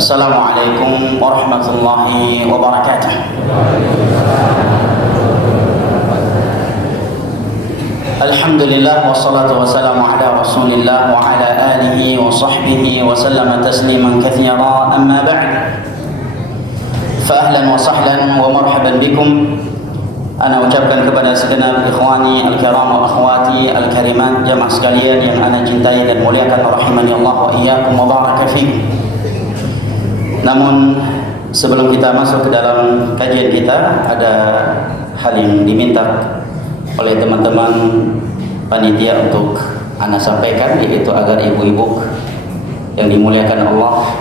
Assalamualaikum warahmatullahi wabarakatuh. Alhamdulillah wassalatu wassalamu ala Rasulillah wa ala alihi wa sahbihi wa sallama tasliman katsira, amma ba'd. Fa ahlan wa sahlan wa marhaban bikum. Ana ucapkan kepada segenap ikhwani al-kiram wa akhwati al-karimat, jamaah sekalian yang ana cintai dan muliakan, rahimani Allah wa iyyakum wa baraka fikum. Namun sebelum kita masuk ke dalam kajian kita, ada hal yang diminta oleh teman-teman panitia untuk ana sampaikan, yaitu agar ibu-ibu yang dimuliakan Allah,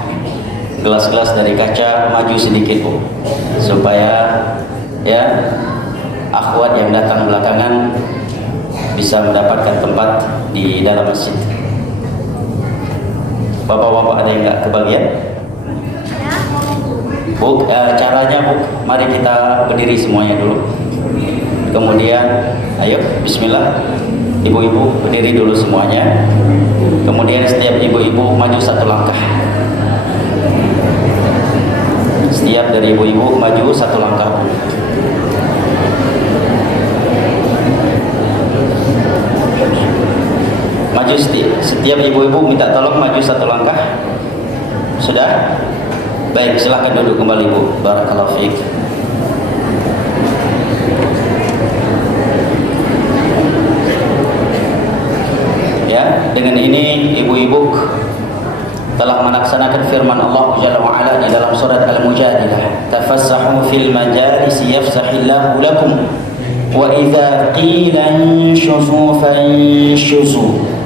gelas-gelas dari kaca maju sedikit Bu, supaya ya akhwat yang datang belakangan bisa mendapatkan tempat di dalam masjid. Bapak-bapak ada yang nggak kebagian? Bu, caranya Bu, mari kita berdiri semuanya dulu. Kemudian, ayo, bismillah. Ibu-ibu berdiri dulu semuanya. Kemudian setiap ibu-ibu maju satu langkah. Setiap dari ibu-ibu maju satu langkah. Maju setiap ibu-ibu minta tolong maju satu langkah. Sudah? Baik, silakan duduk kembali Bu. Barakallahu fiik. Ya, dengan ini ibu-ibu telah melaksanakan firman Allah Jalla wa Ala di dalam surat Al-Mujadilah, tafassahu fil majalis yafsahillahu lakum wa idza qila inshuzu fanshuzu.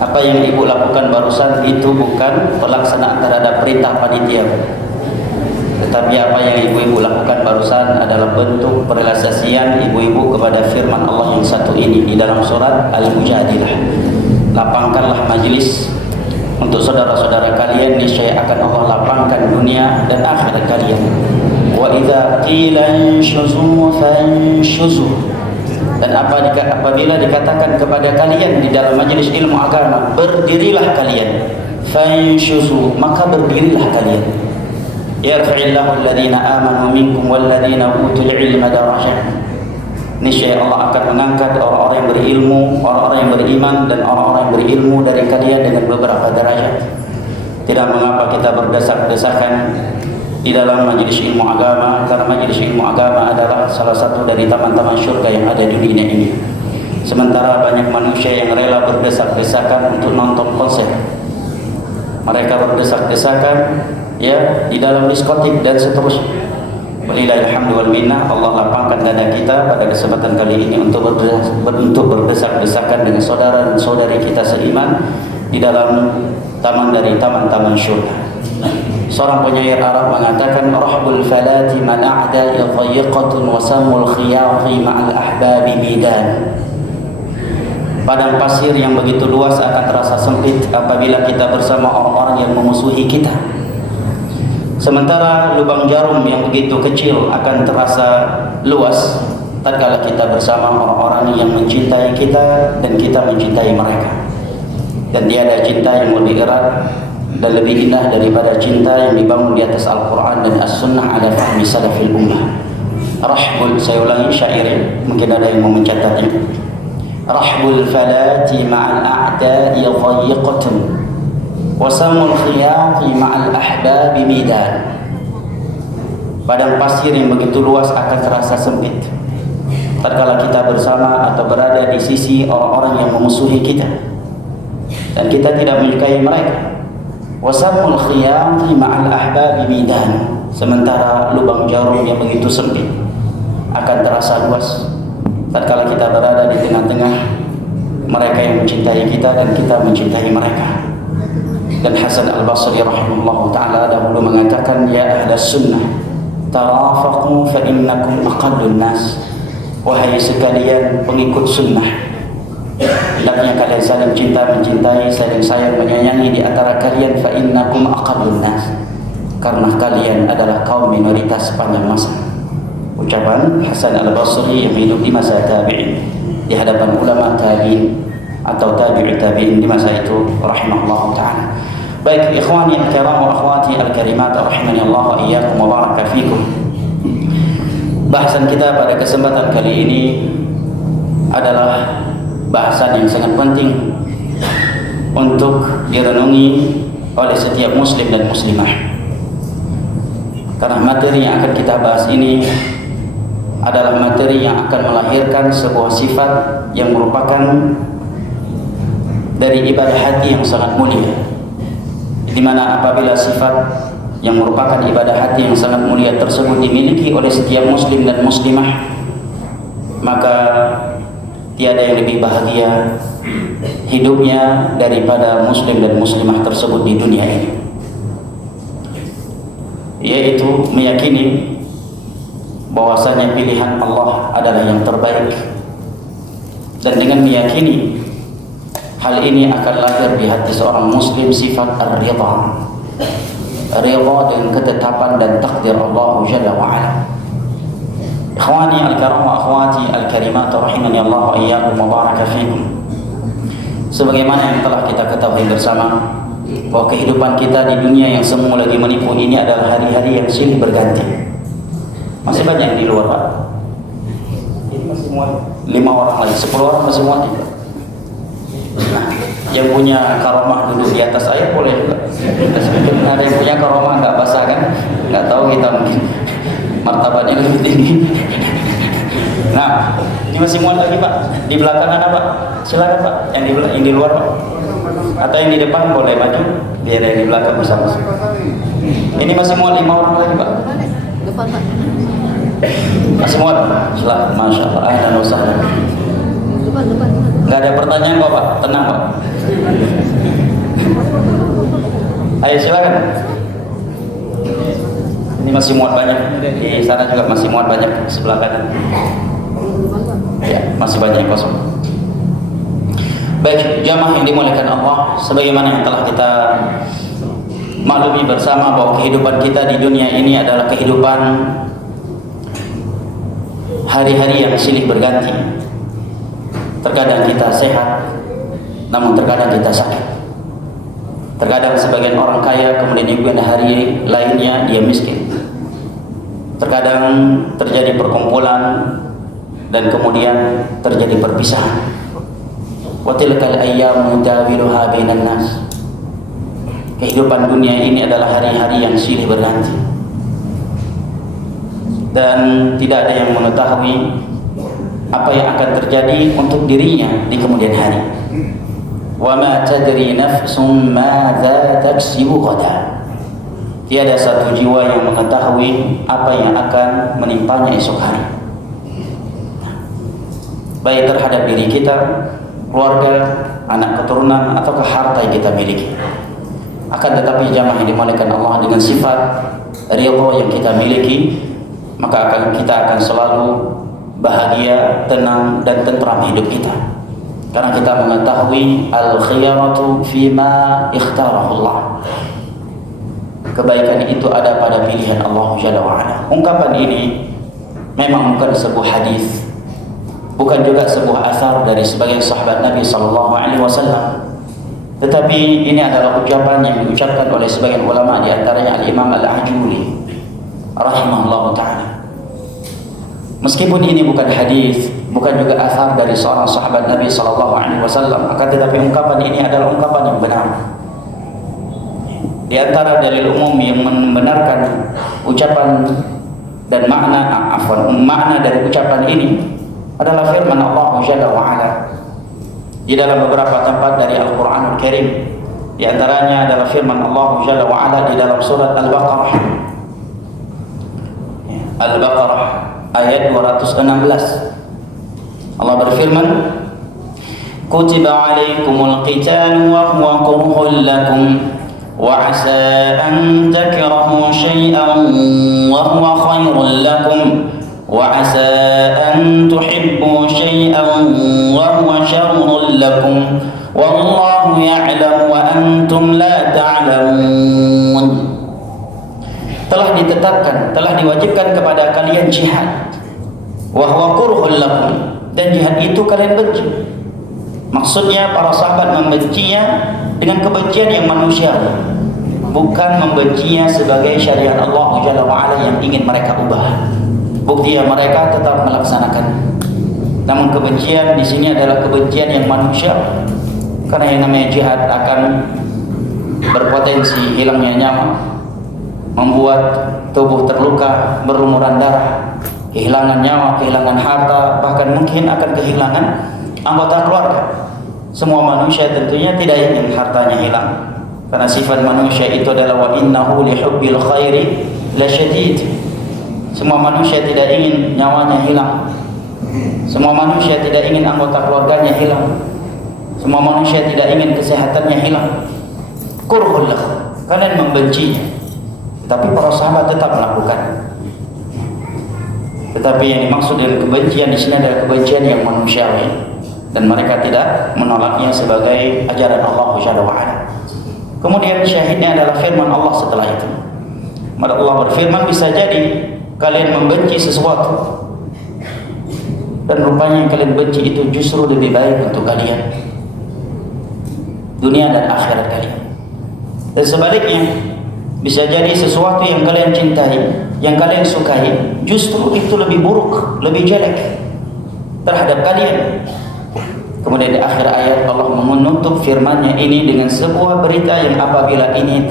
Apa yang ibu lakukan barusan itu bukan pelaksanaan terhadap perintah panitia, tetapi apa yang ibu-ibu lakukan barusan adalah bentuk perrealisasian ibu-ibu kepada firman Allah yang satu ini di dalam surat Al-Mujadilah. Lapangkanlah majlis untuk saudara-saudara kalian, niscaya akan Allah lapangkan dunia dan akhirat kalian. Wa idza qila inshuzu fanshuzu. Dan apabila dikatakan kepada kalian di dalam majelis ilmu agama, berdirilah kalian, fanshuzu, maka berdirilah kalian. Yarfa'illahu alladhina amanu minkum walladhina utul ilma darajat. Niscaya Allah akan mengangkat orang-orang yang berilmu, orang-orang yang beriman dan orang-orang yang berilmu dari kalian dengan beberapa derajat. Tidak mengapa kita berdesak-desakan di dalam majelis ilmu agama, karena majelis ilmu agama adalah salah satu dari taman-taman syurga yang ada di dunia ini. Sementara banyak manusia yang rela berdesak-desakan untuk nonton konser, mereka berdesak-desakan ya di dalam diskotik dan seterusnya. Walillahilhamdu wal minnah. Allah lapangkan dada kita pada kesempatan kali ini untuk berdesak-desakan dengan saudara dan saudari kita seiman di dalam taman dari taman-taman syurga. Seorang penyair Arab mengatakan, rahbul falati man a'da'i dhayiqatun wa samul khiyati ma'al ahbabi bidan. Padang pasir yang begitu luas akan terasa sempit apabila kita bersama orang-orang yang memusuhi kita. Sementara lubang jarum yang begitu kecil akan terasa luas tatkala kita bersama orang-orang yang mencintai kita dan kita mencintai mereka. Dan tiada cinta yang lebih erat dan lebih indah daripada cinta yang dibangun di atas Al-Quran dan As-Sunnah ala fahmi salafil ummah. Rahbul, saya ulangi syairnya, mungkin ada yang mau mencatatnya. Rahbul falati ma'al a'da'i dhayiqatun wa samul khiyati ma'al ahbabi midan. Padang pasir yang begitu luas akan terasa sempit tatkala kita bersama atau berada di sisi orang-orang yang memusuhi kita dan kita tidak menyukai mereka. Wasamul khiyati ma'al ahbabi midan. Sementara lubang jarum yang begitu sempit akan terasa luas tatkala kita berada di tengah-tengah mereka yang mencintai kita dan kita mencintai mereka. Dan Hasan Al-Basri rahimahullah ta'ala dahulu mengatakan, ya ahlas sunnah tarafaqu fa innakum aqallun nas. Wahai sekalian pengikut sunnah, hendaknya kalian saling cinta mencintai, saling sayang menyayangi di antara kalian, fa innakum aqallun nas, karena kalian adalah kaum minoritas sepanjang masa. Ucapan Hasan Al-Basri yang hidup di masa tabi'in di hadapan ulama tabi'in atau tabi'i tabi'in di masa itu rahimahullah ta'ala. Baik ikhwani al-kiram wa akhwati al-karimat rahimani Allah wa iyyakum wa baraka fikum. Bahasan kita pada kesempatan kali ini adalah bahasan yang sangat penting untuk direnungi oleh setiap muslim dan muslimah. Karena materi yang akan kita bahas ini adalah materi yang akan melahirkan sebuah sifat yang merupakan dari ibadah hati yang sangat mulia, di mana apabila sifat yang merupakan ibadah hati yang sangat mulia tersebut dimiliki oleh setiap muslim dan muslimah, maka tiada yang lebih bahagia hidupnya daripada muslim dan muslimah tersebut di dunia ini, yaitu meyakini bahwasanya pilihan Allah adalah yang terbaik, dan dengan meyakini hal ini akan lahir di hati seorang muslim sifat ar-ridha, ridha dengan ketetapan dan takdir Allah Jalla wa Ala. Ikhwani al-karam wa akhwati al-karimat rahimani Allah wa iyyakum wa baraka fikum. Sebagaimana yang telah kita ketahui bersama bahwa kehidupan kita di dunia yang semu lagi menipu ini adalah hari-hari yang silih berganti. Masih banyak di luar, Pak. Ini masih muat 5 orang lagi, 10 orang masih muat juga. Nah, yang punya karomah duduk di atas air boleh juga. Ada yang punya karomah nggak basah kan? Nggak tahu, kita mungkin martabatnya lebih tinggi. Nah, ini masih muat lagi, Pak. Di belakang ada, Pak. Silakan, Pak. Yang di luar, Pak. Atau yang di depan boleh maju, biar yang di belakang bersama. Ini masih muat 5 orang lagi, Pak. Masih muat, silakan. Masya Allah, ahlan wa sahlan. Nggak ada pertanyaan kok, Pak. Tenang, Pak. Ayo silakan. Ini masih muat banyak. Di sana juga masih muat banyak, sebelah kanan. Ya, masih banyak yang kosong. Baik, jamaah yang dimuliakan Allah, sebagaimana yang telah kita maklumi bersama bahwa kehidupan kita di dunia ini adalah kehidupan hari-hari yang silih berganti. Terkadang kita sehat, namun terkadang kita sakit. Terkadang sebagian orang kaya, kemudian juga hari lainnya dia miskin. Terkadang terjadi perkumpulan dan kemudian terjadi perpisahan. Wa tilkal ayyamu nudawiluha bainan nas. Kehidupan dunia ini adalah hari-hari yang silih berganti, dan tidak ada yang mengetahui apa yang akan terjadi untuk dirinya di kemudian hari. Wa ma tadri nafsum madza taksibu ghadan. Tiada satu jiwa yang mengetahui apa yang akan menimpanya esok hari, baik terhadap diri kita, keluarga, anak keturunan, atau harta yang kita miliki. Akan tetapi jamaah yang dimuliakan Allah, dengan sifat ridha yang kita miliki, maka kita akan selalu bahagia, tenang, dan tentram hidup kita, karena kita mengetahui al-khiyaratu fima ikhtarahu Allah. Kebaikan itu ada pada pilihan Allah Jalla wa Ala. Ungkapan ini memang bukan sebuah hadis, bukan juga sebuah asar dari sebagian sahabat Nabi sallallahu alaihi wasallam, tetapi ini adalah ucapan yang diucapkan oleh sebagian ulama, di antaranya Al-Imam Al-Ajuri rahimahullah ta'ala. Meskipun ini bukan hadis, bukan juga asar dari seorang sahabat Nabi sallallahu alaihi wasallam, akan tetapi ungkapan ini adalah ungkapan yang benar. Di antara dalil umum yang membenarkan ucapan dan makna dari ucapan ini adalah firman Allah Jalla wa Ala di dalam beberapa tempat dari Al-Qur'anul Karim. Di antaranya adalah firman Allah Jalla wa Ala di dalam surat Al-Baqarah. Al-Baqarah ayat 216. Allah berfirman, Kutiba alaikumul qitalu wa huwa kurhun lakum wa asa an takrahu syai'an wa huwa khairun lakum wa asa an tuhibbu syai'an wa huwa syarrun lakum wallahu ya'lamu wa antum la ta'lamun. Telah ditetapkan, telah diwajibkan kepada kalian jihad, wa huwa kurhun lakum, dan jihad itu kalian benci. Maksudnya para sahabat membencinya dengan kebencian yang manusiawi. bukan membencinya sebagai syariat Allah Jalla wa'ala yang ingin mereka ubah. Buktinya mereka tetap melaksanakan. Namun kebencian di sini adalah kebencian yang manusia, karena yang namanya jihad akan berpotensi hilangnya nyawa, membuat tubuh terluka, berlumuran darah, kehilangan nyawa, kehilangan harta, bahkan mungkin akan kehilangan anggota keluarga. Semua manusia tentunya tidak ingin hartanya hilang, karena sifat manusia itu adalah wa innahu lihubbil khairi lasyadid. Semua manusia tidak ingin nyawanya hilang. Semua manusia tidak ingin anggota keluarganya hilang. Semua manusia tidak ingin kesehatannya hilang. Kurhul lahu, kalian membencinya. Tapi para sahabat tetap melakukan. Tetapi yang dimaksud dengan kebencian di sini adalah kebencian yang manusiawi, dan mereka tidak menolaknya sebagai ajaran Allah Jalla wa'ala. Kemudian syahidnya adalah firman Allah setelah itu. Maka Allah berfirman, bisa jadi kalian membenci sesuatu, dan rupanya yang kalian benci itu justru lebih baik untuk kalian, dunia dan akhirat kalian. Dan sebaliknya, bisa jadi sesuatu yang kalian cintai, yang kalian sukai, justru itu lebih buruk, lebih jelek terhadap kalian. Kemudian di akhir ayat Allah menutup firman-Nya ini dengan sebuah berita yang apabila ini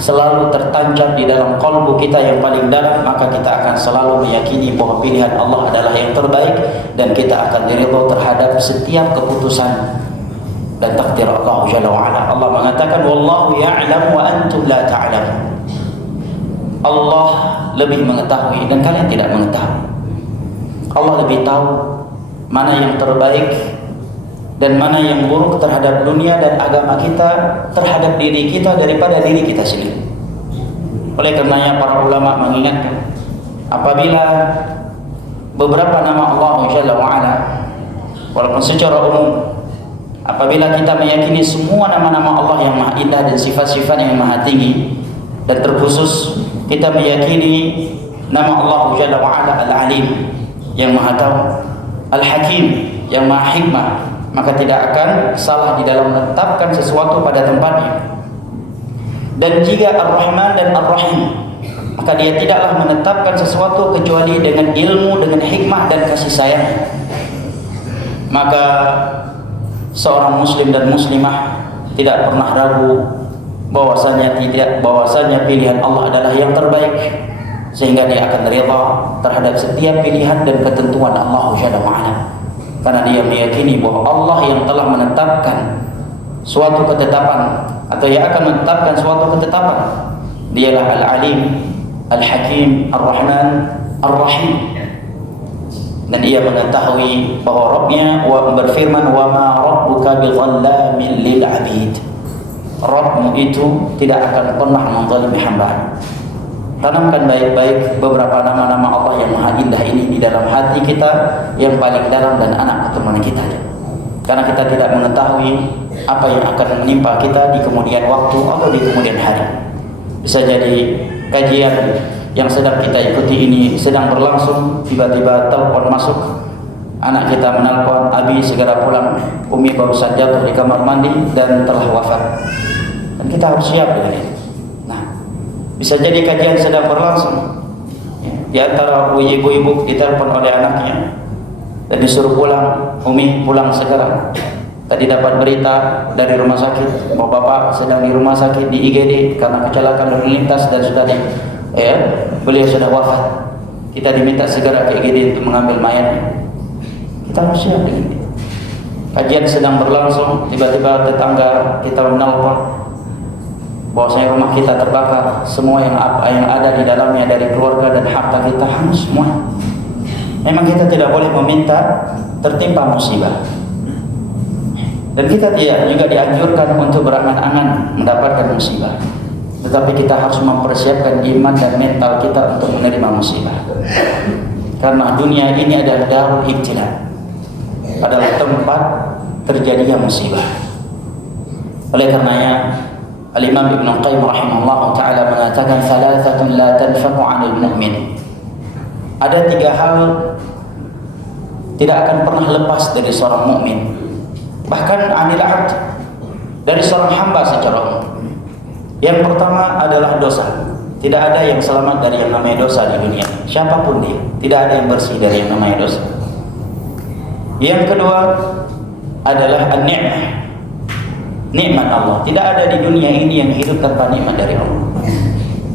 selalu tertancap di dalam qalbu kita yang paling dalam, maka kita akan selalu meyakini bahwa pilihan Allah adalah yang terbaik, dan kita akan ridha terhadap setiap keputusan dan takdir Allah Jalla wa'ala. Allah mengatakan wallahu ya'lam wa antum la ta'lamun. Allah lebih mengetahui dan kalian tidak mengetahui. Allah lebih tahu mana yang terbaik dan mana yang buruk terhadap dunia dan agama kita, terhadap diri kita daripada diri kita sendiri. Oleh karenanya para ulama mengingatkan, apabila beberapa nama Allah Jalla wa'ala, walaupun secara umum, apabila kita meyakini semua nama-nama Allah yang maha indah dan sifat-sifat yang maha tinggi, dan terkhusus kita meyakini nama Allah Jalla wa'ala Al-Alim yang maha tahu, Al-Hakim yang maha hikmah, maka tidak akan salah di dalam menetapkan sesuatu pada tempatnya. Dan jika Ar-Rahman dan Ar-Rahim, maka dia tidaklah menetapkan sesuatu kecuali dengan ilmu, dengan hikmah dan kasih sayang. Maka seorang muslim dan muslimah tidak pernah ragu bahwasanya pilihan Allah adalah yang terbaik, sehingga dia akan rida terhadap setiap pilihan dan ketentuan Allah Jalla wa'ala, karena dia meyakini bahwa Allah yang telah menetapkan suatu ketetapan, atau yang akan menetapkan suatu ketetapan, dialah Al-Alim, Al-Hakim, Ar-Rahman, Ar-Rahim. Dan ia mengetahui bahwa Rabbnya berfirman, wa ma rabbuka bidhallamin lil abid. Rabbmu itu tidak akan pernah menzalimi hamba. Tanamkan baik-baik beberapa nama-nama Allah yang maha indah ini di dalam hati kita yang paling dalam dan anak keturunan kita, karena kita tidak mengetahui apa yang akan menimpa kita di kemudian waktu atau di kemudian hari. Bisa jadi kajian yang sedang kita ikuti ini sedang berlangsung, tiba-tiba telepon masuk, anak kita menelpon, Abi segera pulang, Umi baru saja jatuh di kamar mandi dan telah wafat, dan kita harus siap dengan itu. Bisa jadi kajian sedang berlangsung, di antara ibu-ibu ditelepon oleh anaknya dan disuruh pulang, Umi pulang segera. Tadi dapat berita dari rumah sakit bahwa bapak sedang di rumah sakit di IGD karena kecelakaan lalu lintas dan sudah beliau sudah wafat. Kita diminta segera ke IGD untuk mengambil mayatnya. Kita harus siap dengan itu. Kajian sedang berlangsung, tiba-tiba tetangga kita menelpon bahwasanya rumah kita terbakar, semua yang ada di dalamnya dari keluarga dan harta kita hangus semua. Memang kita tidak boleh meminta tertimpa musibah, dan kita tidak juga dianjurkan untuk berangan-angan mendapatkan musibah, tetapi kita harus mempersiapkan iman dan mental kita untuk menerima musibah, karena dunia ini adalah darul ibtila, adalah tempat terjadinya musibah. Oleh karenanya Al-Imam Ibn Qayyim rahimahullah ta'ala mengatakan thalathatun la tanfaku 'anil mu'min. Ada 3 hal tidak akan pernah lepas dari seorang mukmin, bahkan 'anil 'abd, dari seorang hamba secara umum. Yang pertama adalah dosa. Tidak ada yang selamat dari yang namanya dosa di dunia. Siapapun dia, tidak ada yang bersih dari yang namanya dosa. Yang kedua adalah an-ni'mah. Nikmat Allah. Tidak ada di dunia ini yang hidup tanpa nikmat dari Allah.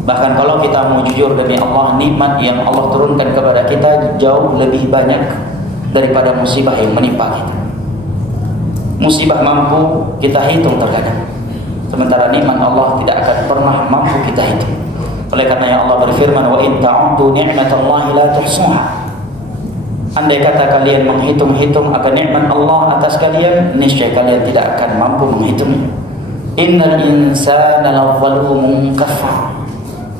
Bahkan kalau kita mau jujur demi Allah, nikmat yang Allah turunkan kepada kita jauh lebih banyak daripada musibah yang menimpa kita. Musibah mampu kita hitung terkadang, sementara nikmat Allah tidak akan pernah mampu kita hitung. Oleh karena Allah berfirman, wa in ta'uddu ni'matallahi la tuhsuha. Andai kata kalian menghitung-hitung akan nikmat Allah atas kalian, niscaya kalian tidak akan mampu menghitungnya. Innal insana lazalumun kafar.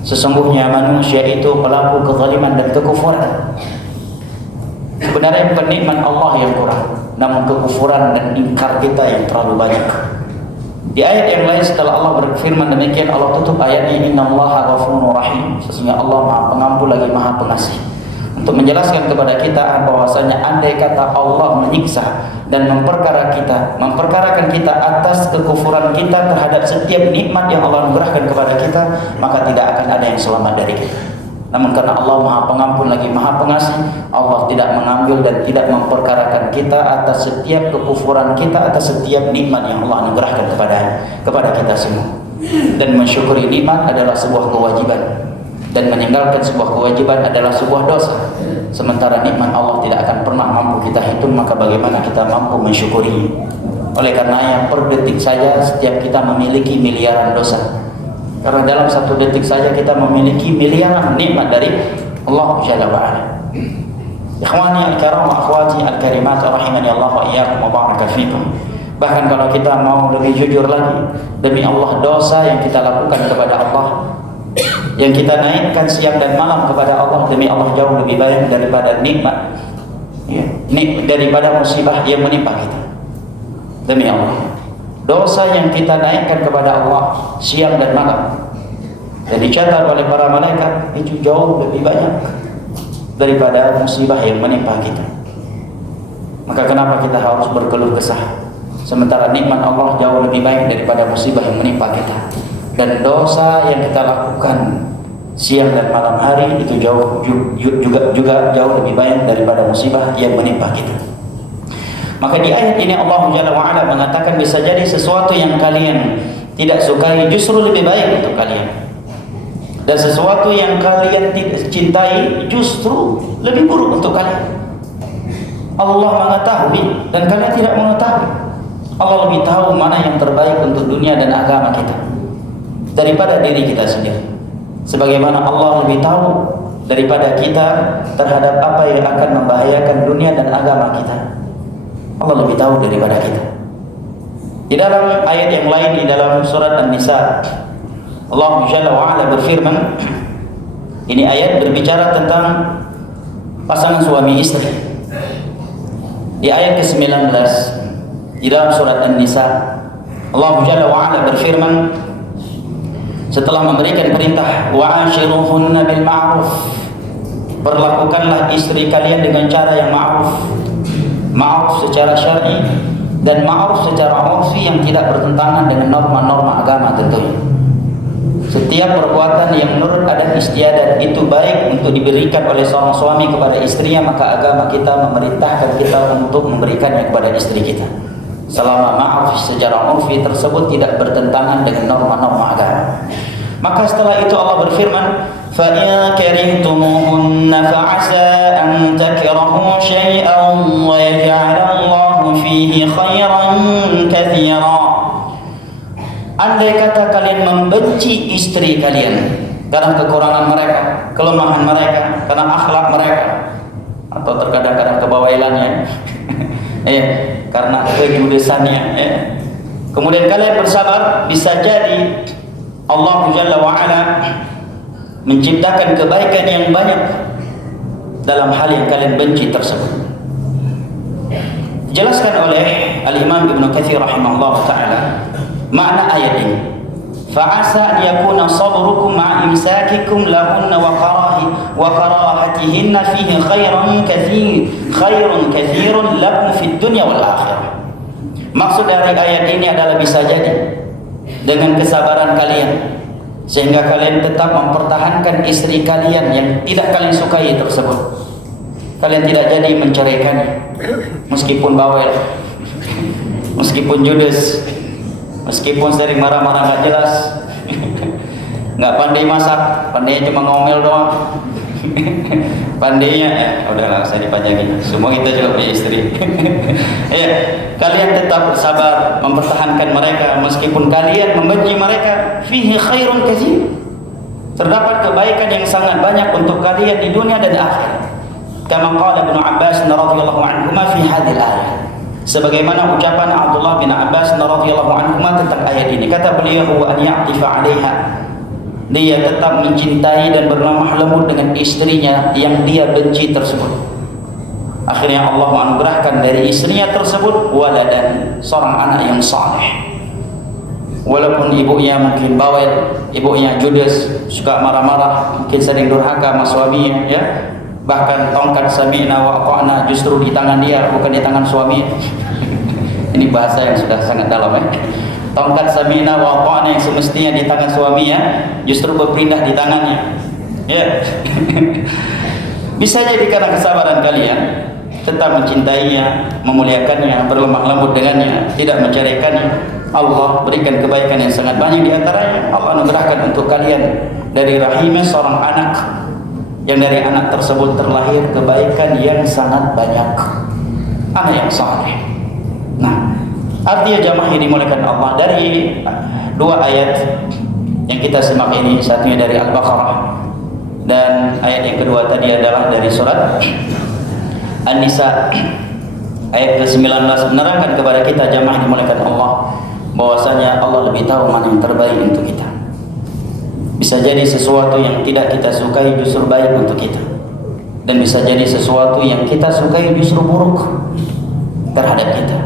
Sesungguhnya manusia itu pelaku kezaliman dan kekufuran. Sebenarnya bukan nikmat Allah yang kurang, namun kekufuran dan ingkar kita yang terlalu banyak. Di ayat yang lain setelah Allah berfirman demikian, Allah tutup ayatnya, innallaha ghafurur rahim. Sesungguhnya Allah Maha Pengampun lagi Maha Pengasih. Untuk menjelaskan kepada kita bahwasanya andai kata Allah menyiksa dan memperkarakan kita atas kekufuran kita terhadap setiap nikmat yang Allah anugerahkan kepada kita, maka tidak akan ada yang selamat dari kita. Namun karena Allah Maha Pengampun lagi Maha Pengasih, Allah tidak mengambil dan tidak memperkarakan kita atas setiap kekufuran kita, atas setiap nikmat yang Allah anugerahkan kepada kita semua. Dan mensyukuri nikmat adalah sebuah kewajiban, dan meninggalkan sebuah kewajiban adalah sebuah dosa. Sementara nikmat Allah tidak akan pernah mampu kita hitung, maka bagaimana kita mampu mensyukurinya? Oleh karenanya per detik saja setiap kita memiliki miliaran dosa. Karena dalam satu detik saja kita memiliki miliaran nikmat dari Allah Jalla wa Ala. Ikhwani al-kiram wa akhwati al-karimat rahimani Allah wa iyyakum wa baraka fikum. Bahkan kalau kita mau lebih jujur lagi, demi Allah dosa yang kita lakukan kepada Allah, yang kita naikkan siang dan malam kepada Allah, demi Allah jauh lebih baik daripada nikmat, daripada musibah yang menimpa kita. Demi Allah, dosa yang kita naikkan kepada Allah siang dan malam dan dicatat oleh para malaikat itu jauh lebih banyak daripada musibah yang menimpa kita. Maka kenapa kita harus berkeluh kesah sementara nikmat Allah jauh lebih baik daripada musibah yang menimpa kita? Dan dosa yang kita lakukan siang dan malam hari itu juga jauh lebih banyak daripada musibah yang menimpa kita. Maka di ayat ini Allah Jalla wa Ala mengatakan bisa jadi sesuatu yang kalian tidak sukai justru lebih baik untuk kalian, dan sesuatu yang kalian tidak cintai justru lebih buruk untuk kalian. Allah mengetahui dan kalian tidak mengetahui. Allah lebih tahu mana yang terbaik untuk dunia dan agama kita daripada diri kita sendiri. Sebagaimana Allah lebih tahu daripada kita terhadap apa yang akan membahayakan dunia dan agama kita. Allah lebih tahu daripada kita. Di dalam ayat yang lain di dalam surat An-Nisa, Allah Jalla wa Ala berfirman, ini ayat berbicara tentang pasangan suami istri. Di ayat ke-19 di dalam surat An-Nisa, Allah Jalla wa Ala berfirman setelah memberikan perintah wa'ashiruhunna bil ma'ruf, perlakukanlah istri kalian dengan cara yang ma'ruf. Ma'ruf secara syar'i dan ma'ruf secara urfi yang tidak bertentangan dengan norma-norma agama tentunya. Setiap perbuatan yang menurut adat istiadat itu baik untuk diberikan oleh seorang suami kepada istrinya, maka agama kita memerintahkan kita untuk memberikannya kepada istri kita, selama ma'ruf secara urfi tersebut tidak bertentangan dengan norma-norma agama. Maka setelah itu Allah berfirman, فَإِنْ كَرِهْتُمُوهُنَّ فَعَسَىٰ أَنْ تَكْرَهُوا شَيْئًا وَيَجْعَلَ اللَّهُ فِيهِ خَيْرًا كَثِيرًا. Andai kata kalian membenci istri kalian karena kekurangan mereka, kelemahan mereka, karena akhlak mereka, atau terkadang karena kebawailannya, karena kejudesannya, kemudian kalian bersabar, bisa jadi Allah Jalla wa Ala menciptakan kebaikan yang banyak dalam hal yang kalian benci tersebut. Dijelaskan oleh Al-Imam Ibnu Katsir rahimahullah ta'ala makna ayat ini. Fa'asa an yakuna sabrukum ma'a imsakikum lahunna wa karahatihinna fihi khairun katsirun lakum fid dunya wal akhirah. Maksud dari ayat ini adalah bisa jadi dengan kesabaran kalian sehingga kalian tetap mempertahankan istri kalian yang tidak kalian sukai tersebut. Kalian tidak jadi menceraikannya, meskipun bawel, meskipun judes, meskipun sering marah-marah nggak jelas, nggak pandai masak, pandai cuma ngomel doang. Pandainya, udahlah saya dipanjangin. Semua kita juga punya istri. Ya, kalian tetap sabar mempertahankan mereka meskipun kalian membenci mereka. Fihi khairun katsir. Terdapat kebaikan yang sangat banyak untuk kalian di dunia dan akhirat. Kama qala Ibnu Abbas radhiyallahu anhuma fi hadhil ayat. Sebagaimana ucapan Abdullah bin Abbas radhiyallahu anhuma tentang ayat ini, kata beliau, an ya'tifa 'alaiha, dia tetap mencintai dan berlemah lembut dengan istrinya yang dia benci tersebut. Akhirnya Allah menganugerahkan dari istrinya tersebut waladan, seorang anak yang saleh. Walaupun ibunya mungkin bawel, ibunya judes, suka marah-marah, mungkin sering durhaka sama suaminya, ya. Bahkan tongkat sami'na wa ata'na justru di tangan dia, bukan di tangan suami. Ini bahasa yang sudah sangat dalam, ya. Tongkat sami'na wa ata'na yang semestinya di tangan suaminya justru berpindah di tangannya. Ya. Bisa jadi karena kesabaran kalian, tetap mencintainya, memuliakannya, berlemah lembut dengannya, tidak menceraikannya. Allah berikan kebaikan yang sangat banyak di antaranya. Allah anugerahkan untuk kalian dari rahimnya seorang anak, yang dari anak tersebut terlahir kebaikan yang sangat banyak. Anak yang saleh. Nah, artinya jamaah yang dimuliakan Allah, dari dua ayat yang kita simak ini, satunya dari Al-Baqarah dan ayat yang kedua tadi adalah dari surat An-Nisa ayat ke-19, menerangkan kepada kita jamaah yang dimuliakan Allah bahwasanya Allah lebih tahu mana yang terbaik untuk kita. Bisa jadi sesuatu yang tidak kita sukai justru baik untuk kita, dan bisa jadi sesuatu yang kita sukai justru buruk terhadap kita.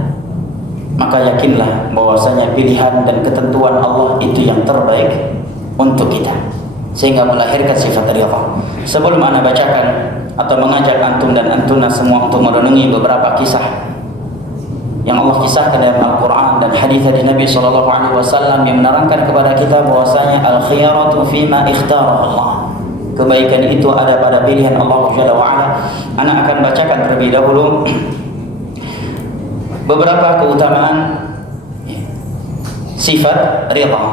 Maka yakinlah bahwasanya pilihan dan ketentuan Allah itu yang terbaik untuk kita, sehingga melahirkan sifat ridha. Sebelum ana bacakan atau mengajak antum dan antuna semua untuk merenungi beberapa kisah yang Allah kisahkan dalam Al-Quran dan hadis dari Nabi SAW yang menerangkan kepada kita bahwasanya al-khiyaratu fima ikhtara Allah, kebaikan itu ada pada pilihan Allah Jalla wa'ala. Ana akan bacakan terlebih dahulu beberapa keutamaan sifat ridha,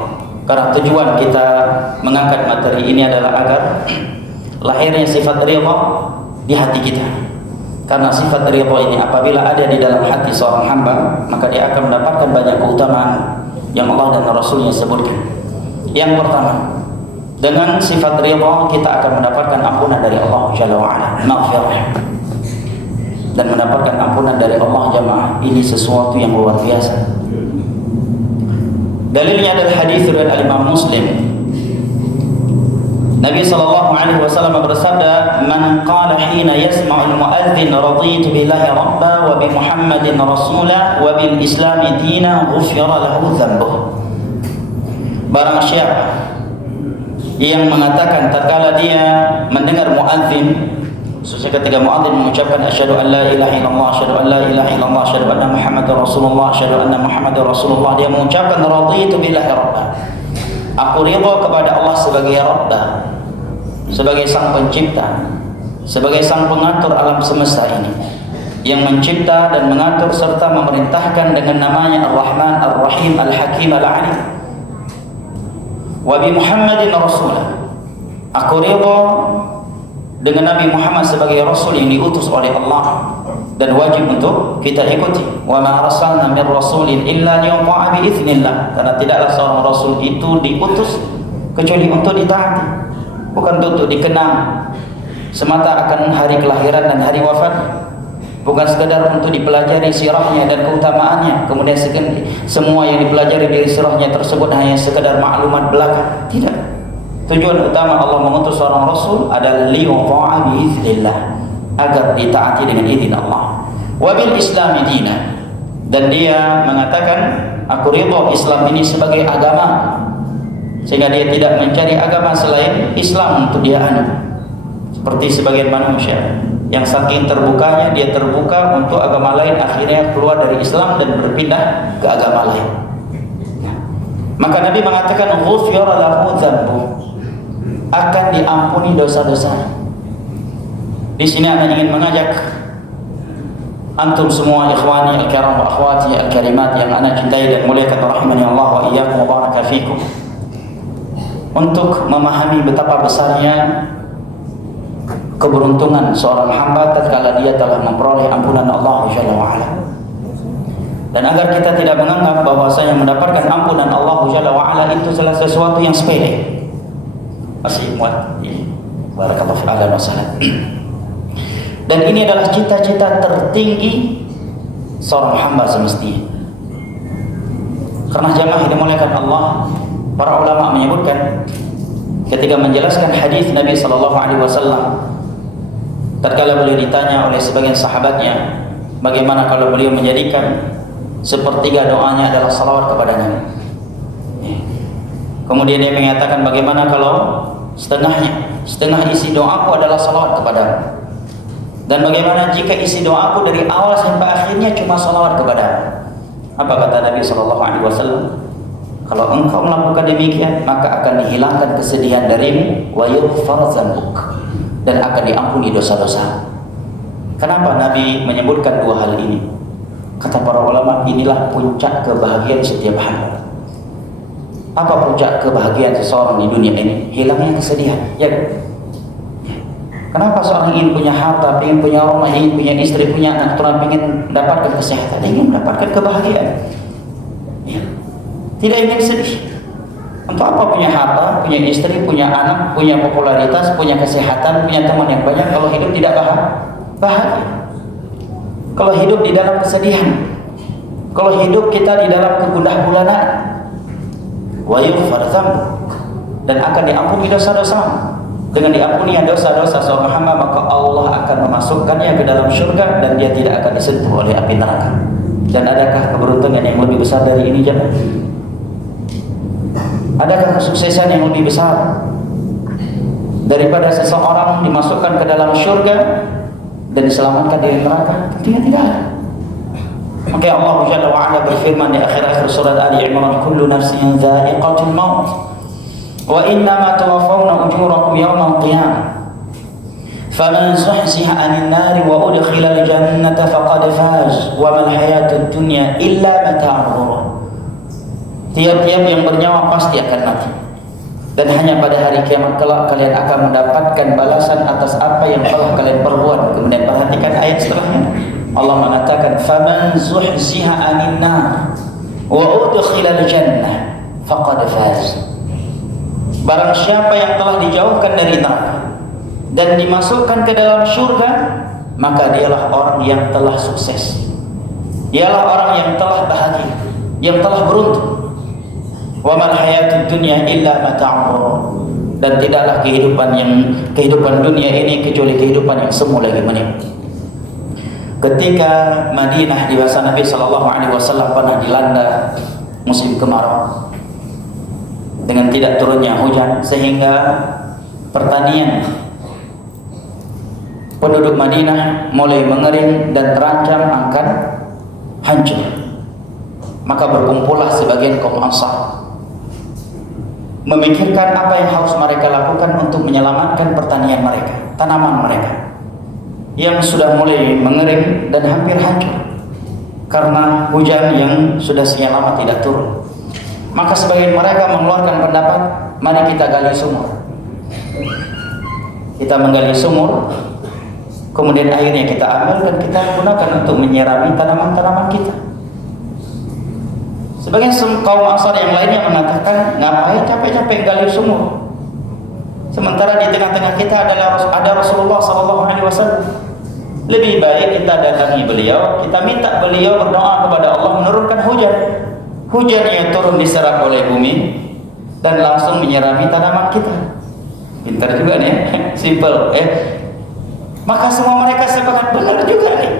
karena tujuan kita mengangkat materi ini adalah agar lahirnya sifat ridha di hati kita. Karena sifat ridha ini apabila ada di dalam hati seorang hamba, maka dia akan mendapatkan banyak keutamaan yang Allah dan Rasulnya sebutkan. Yang pertama, dengan sifat ridha kita akan mendapatkan ampunan dari Allah Jalla wa'ala, maghfirah, dan mendapatkan ampunan dari Allah. Jamaah, ini sesuatu yang luar biasa. Dalilnya adalah hadis riwayat Imam Muslim. Nabi SAW bersabda, "Man qala hina yasma'ul mu'adzin raditu billahi rabba wa bi Muhammadin rasula wa bil Islami dina ghufira lahu dhanbuh." Barang siapa yang mengatakan tatkala dia mendengar muadzin, khususnya ketika muadzin mengucapkan asyhadu an la ilaha illallah, asyhadu an la ilaha illallah, asyhadu anna Muhammadar Rasulullah, asyhadu anna Muhammadar Rasulullah, dia mengucapkan raditu billahi rabba, aku ridha kepada Allah sebagai Rabba, sebagai sang pencipta, sebagai sang pengatur alam semesta ini, yang mencipta dan mengatur serta memerintahkan dengan namanya Ar-Rahman, Ar-Rahim, Al-Hakim, Al-Alim. Wa bi Muhammadin Rasulah, aku ridha dengan Nabi Muhammad sebagai Rasul yang diutus oleh Allah dan wajib untuk kita ikuti. Wa ma arsalna min rasulin illa liyuta'a bi idznillah, karena tidaklah seorang rasul itu diutus kecuali untuk ditaati, bukan untuk dikenang semata akan hari kelahiran dan hari wafat, bukan sekedar untuk dipelajari sirahnya dan keutamaannya, kemudian semua yang dipelajari dari sirahnya tersebut hanya sekedar maklumat belaka. Tidak. Tujuan utama Allah mengutus seorang rasul adalah liyuta'a bi idznillah, agar ditaati dengan izin Allah. Wabil Islami dina, dan dia mengatakan aku ridha Islam ini sebagai agama, sehingga dia tidak mencari agama selain Islam untuk dia anut. Seperti sebagian manusia yang saking terbukanya, dia terbuka untuk agama lain, akhirnya keluar dari Islam dan berpindah ke agama lain. Maka Nabi mengatakan ghufira lahu dzambu, akan diampuni dosa-dosa. Di sini ana ingin mengajak antum semua ikhwani al-kiram wa akhwati al-karimat yang ana cintai dan muliakan rahimani Allah wa iyyakum wa baraka fikum, untuk memahami betapa besarnya keberuntungan seorang hamba tatkala dia telah memperoleh ampunan Allah Jalla wa Ala. Dan agar kita tidak menganggap bahwasanya mendapatkan ampunan Allah Jalla wa Ala itu adalah sesuatu yang sepele. Masih muat. Barakallahu fiik wa sallam. Dan ini adalah cita-cita tertinggi seorang hamba semestinya. Karena jamaah yang dimuliakan Allah, para ulama menyebutkan ketika menjelaskan hadis Nabi sallallahu alaihi wasallam, tatkala beliau ditanya oleh sebagian sahabatnya, bagaimana kalau beliau menjadikan sepertiga doanya adalah salawat kepada Nabi. Kemudian dia mengatakan, bagaimana kalau setengahnya, setengah isi doaku adalah salawat kepadamu. Dan bagaimana jika isi doaku dari awal sampai akhirnya cuma salawat kepadamu? Apa kata Nabi sallallahu alaihi wasallam? Kalau engkau melakukan demikian, maka akan dihilangkan kesedihan darimu, wa yughfar dzambuk, dan akan diampuni dosa-dosa. Kenapa Nabi menyebutkan dua hal ini? Kata para ulama, inilah puncak kebahagiaan setiap hamba. Apa puncak kebahagiaan seseorang di dunia ini? Hilangnya kesedihan. Ya. Kenapa seorang ingin punya harta, ingin punya rumah, ingin punya istri, punya anak, orang ingin mendapatkan kesehatan, ingin mendapatkan kebahagiaan? Ya. Tidak ingin sedih. Untuk apa punya harta, punya istri, punya anak, punya popularitas, punya kesehatan, punya teman yang banyak kalau hidup tidak bahagia? Kalau hidup di dalam kesedihan, kalau hidup kita di dalam kegundah gulanaan, wa yughfar dzambuk, dan akan diampuni dosa-dosa. Dengan diampuni dosa-dosa seorang hamba, maka Allah akan memasukkannya ke dalam syurga dan dia tidak akan disentuh oleh api neraka. Dan adakah keberuntungan yang lebih besar dari ini, jemaah? Adakah kesuksesan yang lebih besar daripada seseorang dimasukkan ke dalam syurga dan diselamatkan dari neraka? Tentunya tidak ada. Maka Allah Jalla wa Ala berfirman di akhir-akhir surat Ali Imran, kullu nafsin dha'iqatul maut wa innama tuwaffawna ujurakum yawmal qiyamah faman zuhziha 'anil nari wa udkhila al-jannata faqad faz wa mal hayatud dunya illa mata'ul ghurur. Tiap-tiap yang bernyawa pasti akan mati, dan hanya pada hari kiamat kelak kalian akan mendapatkan balasan atas apa yang telah kalian perbuat. Kemudian perhatikan ayat setelahnya, Allah mengatakan faman zuhziha 'anil nar wa udkhila al-jannah faqad faz. Barang siapa yang telah dijauhkan dari neraka dan dimasukkan ke dalam syurga, maka dialah orang yang telah sukses. Dialah orang yang telah bahagia, yang telah beruntung. Wa mal hayatud dunya illa mata'ul ghurur, dan tidaklah kehidupan dunia ini kecuali kehidupan yang semu lagi menimpa. Ketika Madinah di masa Nabi sallallahu alaihi wasallam pernah dilanda musim kemarau dengan tidak turunnya hujan, sehingga pertanian penduduk Madinah mulai mengering dan terancam akan hancur. Maka berkumpullah sebagian kaum Ansar memikirkan apa yang harus mereka lakukan untuk menyelamatkan pertanian mereka, tanaman mereka yang sudah mulai mengering dan hampir hancur karena hujan yang sudah sekian lama tidak turun. Maka sebagian mereka mengeluarkan pendapat, mari kita gali sumur. Kita menggali sumur, kemudian airnya kita ambil dan kita gunakan untuk menyirami tanaman-tanaman kita. Sebagian kaum Ansar yang lainnya mengatakan, ngapain capek-capek gali sumur? Sementara di tengah-tengah kita ada Rasulullah SAW. Lebih baik kita datangi beliau, kita minta beliau berdoa kepada Allah menurunkan hujan. Hujan yang turun diserap oleh bumi dan langsung menyirami tanaman kita. Pintar juga nih, simple ya. Maka semua mereka sepakat, benar juga nih.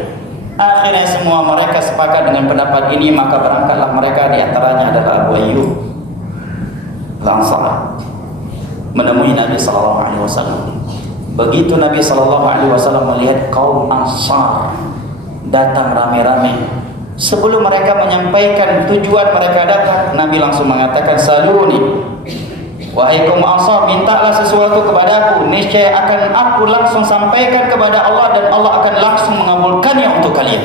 Akhirnya semua mereka sepakat dengan pendapat ini, maka berangkatlah mereka, di antaranya adalah Abu Ayyub Al-Ansari menemui Nabi sallallahu alaihi wasallam. Begitu Nabi sallallahu alaihi wasallam melihat kaum Ansar datang rame-rame Sebelum mereka menyampaikan tujuan mereka datang, Nabi langsung mengatakan, saluni, wahai kaum Ansar, mintalah sesuatu kepadaku, niscaya akan aku langsung sampaikan kepada Allah dan Allah akan langsung mengabulkannya untuk kalian.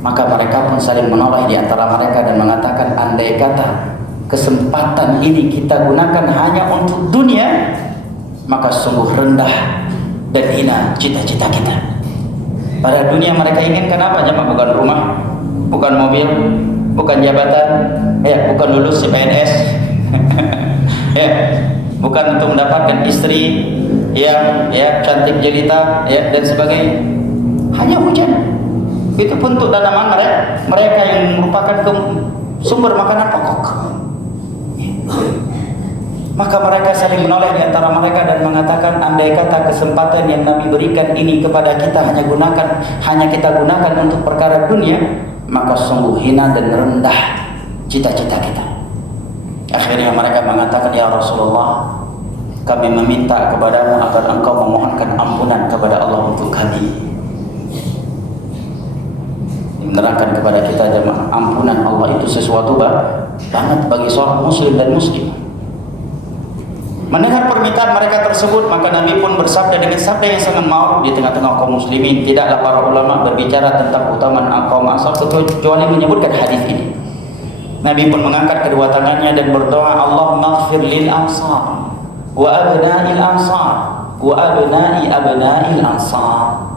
Maka mereka pun saling menoleh di antara mereka dan mengatakan, andai kata kesempatan ini kita gunakan hanya untuk dunia, maka sungguh rendah dan hina cita-cita kita. Pada dunia mereka inginkan apa? Jemaah, bukan rumah, bukan mobil, bukan jabatan, ya, bukan lulus CPNS, ya, bukan untuk mendapatkan istri yang cantik jelita, ya, dan sebagainya. Hanya hujan. Itu pun untuk tanaman mereka yang merupakan sumber makanan pokok. Maka mereka saling menoleh di antara mereka dan mengatakan, andai kata kesempatan yang Nabi berikan ini kepada kita hanya kita gunakan untuk perkara dunia, maka sungguh hina dan rendah cita-cita kita. Akhirnya mereka mengatakan, ya Rasulullah, kami meminta kepadamu agar engkau memohonkan ampunan kepada Allah untuk kami. Menerangkan kepada kita, jemaah, ampunan Allah itu sesuatu banget bagi seorang muslim dan muslim. Mendengar permintaan mereka tersebut, maka Nabi pun bersabda dengan sabda yang sangat ma'ruf di tengah-tengah kaum muslimin. Tidaklah para ulama berbicara tentang keutamaan kaum Ansar kecuali menyebutkan hadis ini. Nabi pun mengangkat kedua tangannya dan berdoa, Allahumma ighfir lil ansar wa abna'il ansar wa abna'i abna'il ansar.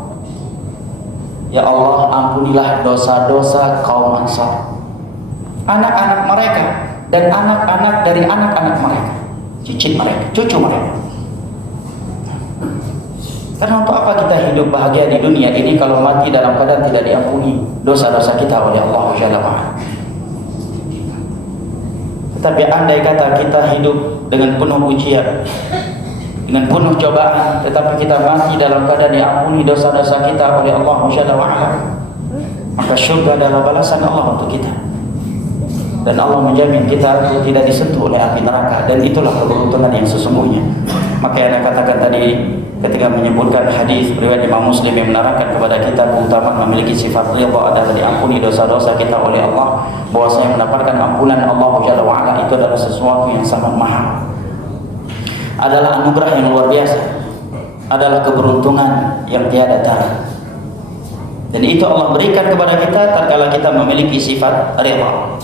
Ya Allah, ampunilah dosa-dosa kaum Ansar, anak-anak mereka dan anak-anak dari anak-anak mereka, cicit mereka, cucu mereka. Karena untuk apa kita hidup bahagia di dunia ini kalau mati dalam keadaan tidak diampuni dosa-dosa kita oleh Allah Jalla wa'ala. Tetapi andai kata kita hidup dengan penuh ujian, dengan penuh cobaan, tetapi kita mati dalam keadaan diampuni dosa-dosa kita oleh Allah Jalla wa'ala, maka syurga adalah balasan Allah untuk kita, dan Allah menjamin kita tidak disentuh oleh api neraka. Dan itulah keberuntungan yang sesungguhnya. Maka yang saya katakan tadi ketika menyebutkan hadis riwayat Imam Muslim yang menerangkan kepada kita keutamaan memiliki sifat ridha adalah diampuni dosa-dosa kita oleh Allah, bahwasanya mendapatkan ampunan Allah Jalla wa'ala itu adalah sesuatu yang sangat mahal, adalah anugerah yang luar biasa, adalah keberuntungan yang tiada tara. Dan itu Allah berikan kepada kita tatkala kita memiliki sifat ridha.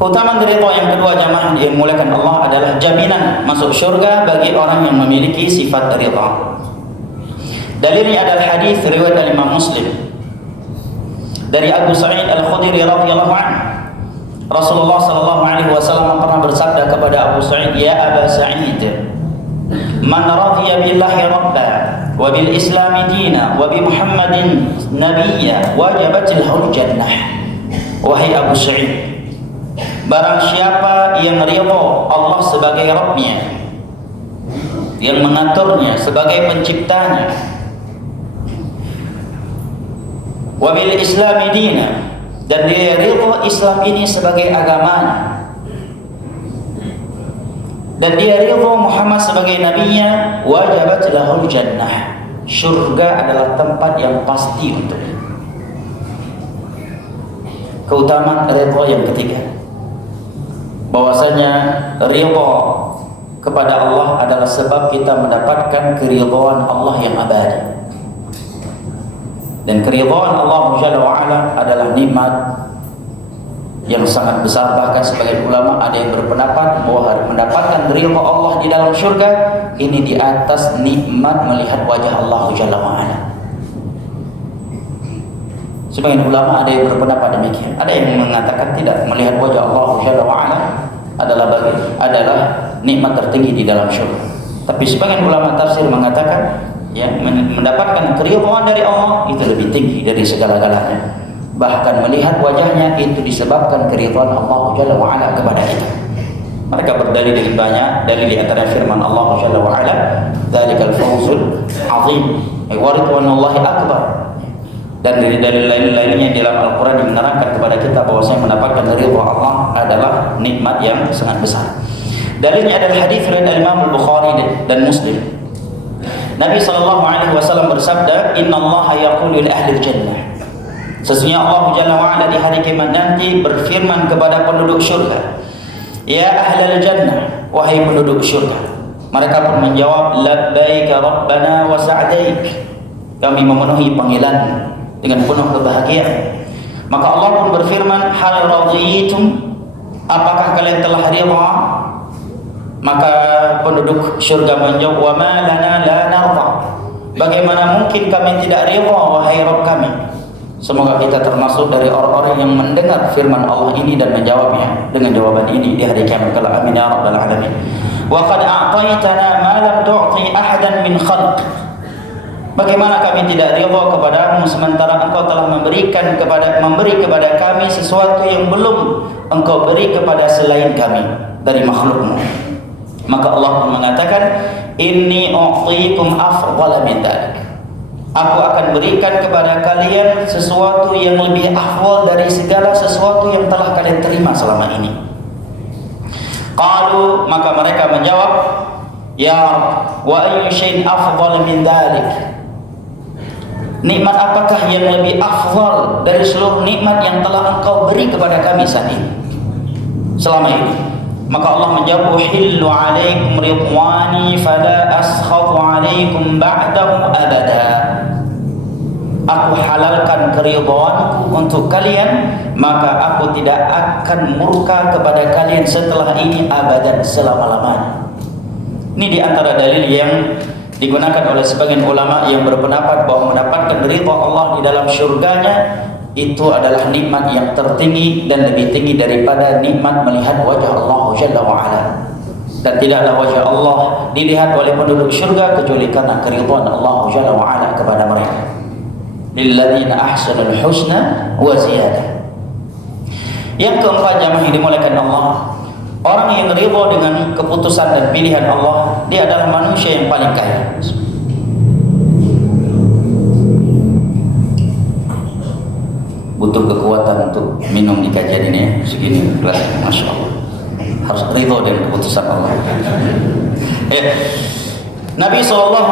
Keutamaan ridha yang kedua, jamaah yang dimuliakan Allah, adalah jaminan masuk syurga bagi orang yang memiliki sifat ridha. Dalilnya adalah hadis riwayat Imam Muslim dari Abu Sa'id Al-Khudri radhiyallahu anhu. Rasulullah sallallahu alaihi wasallam pernah bersabda kepada Abu Sa'id, ya Aba Sa'id, man radiya billahi rabba wa bil islam dina wa bi Muhammadin nabiyya wajabat lahu jannah. Wahai Abu Sa'id, barang siapa yang ridha Allah sebagai Rabbnya, yang mengaturnya sebagai penciptanya, wa bil islam dina, dan dia ridha Islam ini sebagai agamanya, dan dia ridha Muhammad sebagai nabinya, wajabat lahul jannah, syurga adalah tempat yang pasti untuknya. Keutamaan ridha yang ketiga, bahwasanya ridha kepada Allah adalah sebab kita mendapatkan keridhaan Allah yang abadi. Dan keridhaan Allah Jalla wa'ala adalah nikmat yang sangat besar. Bahkan sebagian ulama ada yang berpendapat bahwa mendapatkan ridha Allah di dalam syurga ini di atas nikmat melihat wajah Allah Jalla wa'ala. Sebagian ulama ada yang berpendapat demikian. Ada yang mengatakan tidak, melihat wajah Allah Jalla wa'ala adalah nikmat tertinggi di dalam syurga. Tapi sebagian ulama tafsir mengatakan mendapatkan keridhaan dari Allah itu lebih tinggi dari segala-galanya. Bahkan melihat wajahnya itu disebabkan keridhaan Allah Jalla wa'ala kepada kita. Mereka berdalil dengan banyak dalil, di antara firman Allah Jalla wa'ala, dzalikal fawzul azim wa ridwanullahi akbar. Dan dari dalil lain-lainnya dalam Al-Quran yang menerangkan kepada kita bahwasanya mendapatkan ridha Allah adalah nikmat yang sangat besar. Dalilnya adalah hadis riwayat Imam Al-Bukhari dan Muslim Nabi SAW bersabda, Inna Allah yaqulu li ahli jannah. Sesungguhnya Allah Jalla wa'ala di hari kiamat nanti berfirman kepada penduduk syurga, Ya ahlal jannah, wahai penduduk syurga. Mereka pun menjawab, Labbaika Rabbana wa sa'daik. Kami memenuhi panggilan dengan penuh kebahagiaan. Maka Allah pun berfirman, Hal radiyitum, apakah kalian telah rida? Maka penduduk syurga menjawab, Wa ma lana la narda. Bagaimana mungkin kami tidak rida, wahai Rabb kami? Semoga kita termasuk dari orang-orang yang mendengar firman Allah ini dan menjawabnya dengan jawaban ini di hari kiamat kelak. Amin ya rabbal alamin. Wa qad a'taytana ma lam tu'ti ahadan min khalq. Bagaimana kami tidak rida kepadamu sementara engkau telah memberi kepada kami sesuatu yang belum engkau beri kepada selain kami dari makhlukmu. Maka Allah pun mengatakan, Inni u'tikum afdala min dzalik. Aku akan berikan kepada kalian sesuatu yang lebih afdal dari segala sesuatu yang telah kalian terima selama ini. Qalu, maka mereka menjawab, Ya Rabb, wa ayyu syai'in afdal min dzalik? Nikmat apakah yang lebih afdal dari seluruh nikmat yang telah engkau beri kepada kami saat ini, selama ini? Maka Allah menjawab, Uhillu alaikum ridwani fala askhatu alaikum ba'dahu abada. Aku halalkan keridhaanku untuk kalian, maka aku tidak akan murka kepada kalian setelah ini abadan, selama-lamanya. Ini di antara dalil yang digunakan oleh sebagian ulama yang berpendapat bahwa mendapatkan ridha Allah di dalam syurganya itu adalah nikmat yang tertinggi dan lebih tinggi daripada nikmat melihat wajah Allah Jalla wa'ala. Dan tidaklah wajah Allah dilihat oleh penduduk syurga kecuali karena keridhaan Allah Jalla wa'ala kepada mereka. Lilladzina ahsanul husna wa ziyadah. Yang keempat, jamaah yang dimuliakan Allah, orang yang ridha dengan keputusan dan pilihan Allah, dia adalah manusia yang paling kaya. Butuh kekuatan untuk minum di kajian ini ya, segini gelas, Masya Allah. Harus ridha dengan keputusan Allah. Nabi SAW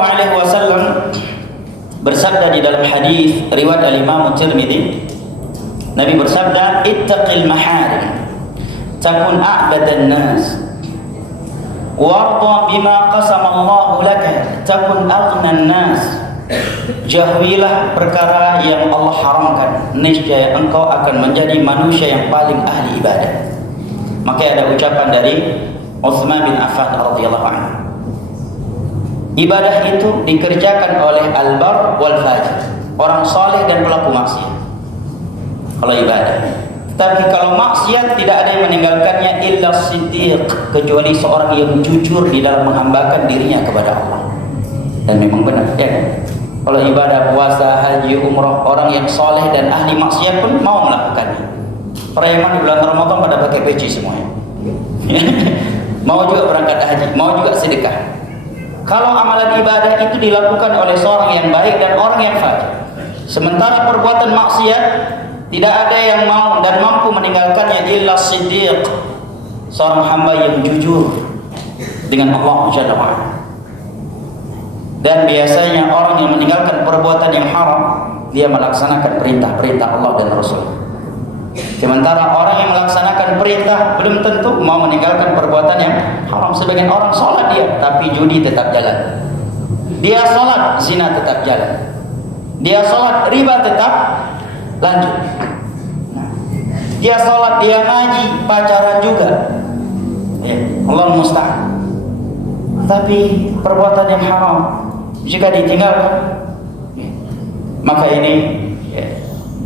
bersabda di dalam hadis riwayat al-Imam Tirmidzi, Nabi bersabda, Ittaqil maharim takun a'badan nas warda bima qasama Allah laka takun aghnan nas. Jauhilah perkara yang Allah haramkan, niscaya engkau akan menjadi manusia yang paling ahli ibadah. Maka ada ucapan dari Utsman bin Affan radhiyallahu anhu, ibadah itu dikerjakan oleh al-bar wal fajir, orang saleh dan pelaku maksiat. Kalau ibadah, tapi kalau maksiat tidak ada yang meninggalkannya illa siddiq, kecuali seorang yang jujur di dalam menghambakan dirinya kepada Allah. Dan memang benar ya kan? Kalau ibadah puasa, haji, umrah, orang yang soleh dan ahli maksiat pun mau melakukannya. Preman di bulan Ramadan pada pakai peci semuanya. Mau juga berangkat haji, mau juga sedekah. Kalau amalan ibadah itu dilakukan oleh seorang yang baik dan orang yang fajir, sementara perbuatan maksiat tidak ada yang mau dan mampu meninggalkannya illa siddiq, seorang hamba yang jujur dengan Allah Jalla wa'ala. Dan biasanya orang yang meninggalkan perbuatan yang haram, dia melaksanakan perintah-perintah Allah dan Rasul. Sementara orang yang melaksanakan perintah belum tentu mau meninggalkan perbuatan yang haram. Sebagian orang sholat dia, tapi judi tetap jalan. Dia sholat, zina tetap jalan. Dia sholat, riba tetap lanjut. Dia sholat, dia ngaji, pacaran juga. Ya, Allah musta'an. Tapi perbuatan yang haram jika ditinggalkan, maka ini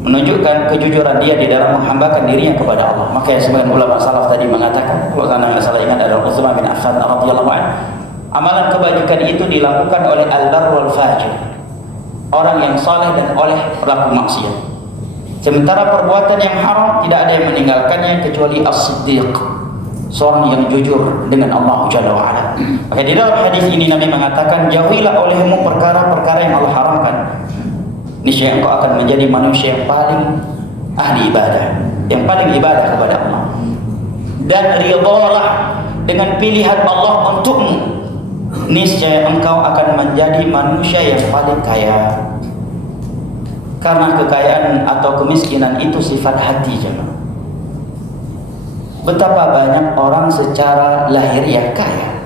menunjukkan kejujuran dia di dalam menghambakan dirinya kepada Allah. Maka sebagian ulama salaf tadi mengatakan, kalau karena nggak salah ingat adalah Utsman bin Affan radhiyallahu anhu, amalan kebajikan itu dilakukan oleh al-bar wal fajir, orang yang saleh dan oleh pelaku maksiat. Sementara perbuatan yang haram tidak ada yang meninggalkannya kecuali as-siddiq, seorang yang jujur dengan Allah Jalla wa'ala. Maka di dalam hadis ini Nabi mengatakan, jauhilah olehmu perkara-perkara yang Allah haramkan, niscaya engkau akan menjadi manusia yang paling ahli ibadah, yang paling ibadah kepada Allah. Dan ridhalah dengan pilihan Allah untukmu. niscaya engkau akan menjadi manusia yang paling kaya. Karena kekayaan atau kemiskinan itu sifat hati, jemaah. Betapa banyak orang secara lahiriah kaya,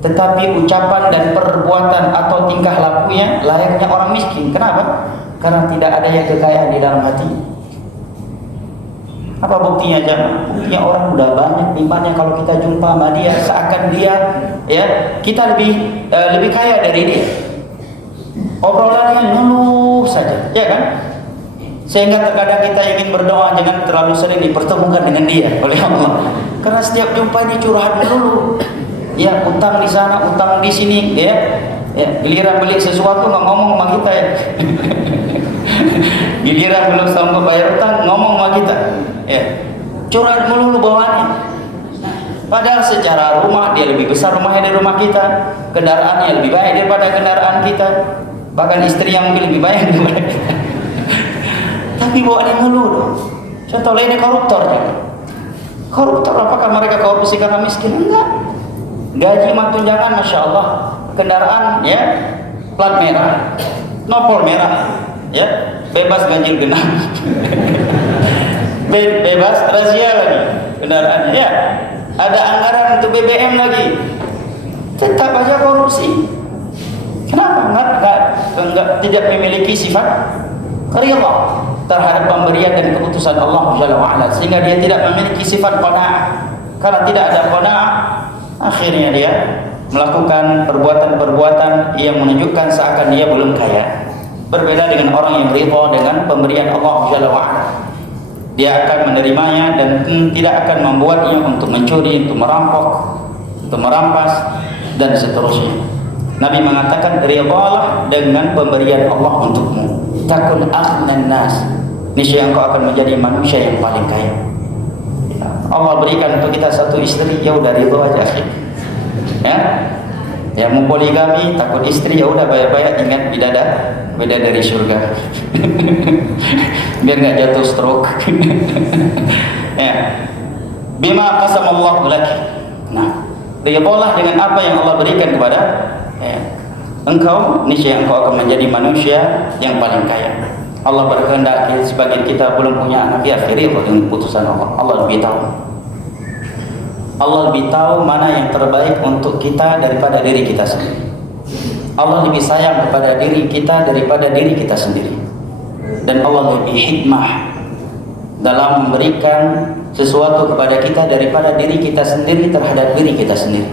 tetapi ucapan dan perbuatan atau tingkah lakunya layaknya orang miskin. Kenapa? Karena tidak ada yang kekayaan di dalam hati. Apa buktinya, jemaah? Buktinya orang udah banyak imannya, kalau kita jumpa sama dia seakan dia, ya, kita lebih kaya dari dia. Obrolannya ngeluh saja, ya kan? Sehingga terkadang kita ingin berdoa jangan terlalu sering dipertemukan dengan dia oleh Allah. Karena setiap jumpa ini curhat dulu. Ya, utang di sana, utang di sini, ya. Ya, giliran beli sesuatu nggak ngomong sama kita, ya. Giliran belum sanggup bayar utang ngomong sama kita. Ya. Curhat melulu bawaannya. Padahal secara rumah dia lebih besar rumahnya dari rumah kita, kendaraannya lebih banyak daripada kendaraan kita, bahkan istri yang mungkin lebih banyak daripada kita. Tapi bawaannya melulu. Contoh lainnya koruptornya. Koruptor, apakah mereka korupsi karena miskin? Enggak. Gaji mah tunjangan, masya Allah. Kendaraan, ya, plat merah, nopol merah, ya, bebas ganjil genap. Bebas razia lagi kendaraannya, ya. Ada anggaran untuk BBM lagi. Tetap aja korupsi. Kenapa? Enggak tidak memiliki sifat ridha terhadap pemberian dan keputusan Allah Jalla wa'ala, sehingga dia tidak memiliki sifat qanaah. Karena tidak ada qanaah, akhirnya dia melakukan perbuatan-perbuatan yang menunjukkan seakan dia belum kaya. Berbeda dengan orang yang ridha dengan pemberian Allah Jalla wa'ala, dia akan menerimanya dan tidak akan membuatnya untuk mencuri, untuk merampok, untuk merampas, dan seterusnya. Nabi mengatakan, ridhalah dengan pemberian Allah untukmu, takun aghnan nas, niscaya engkau akan menjadi manusia yang paling kaya. Allah berikan untuk kita satu istri, ya udah ridho aja, ya. Ya, mau poligami, takut istri, ya udah banyak-banyak ingat bidadari surga. Biar nggak jatuh stroke. Ya. Bima qasamallahu laki. Nah, ridholah dengan apa yang Allah berikan kepada, ya, engkau, niscaya engkau akan menjadi manusia yang paling kaya. Allah berkehendak sebagian kita belum punya anak, ya, akhirnya dengan keputusan Allah. Allah lebih tahu. Allah lebih tahu mana yang terbaik untuk kita daripada diri kita sendiri. Allah lebih sayang kepada diri kita daripada diri kita sendiri. Dan Allah lebih hikmah dalam memberikan sesuatu kepada kita daripada diri kita sendiri terhadap diri kita sendiri.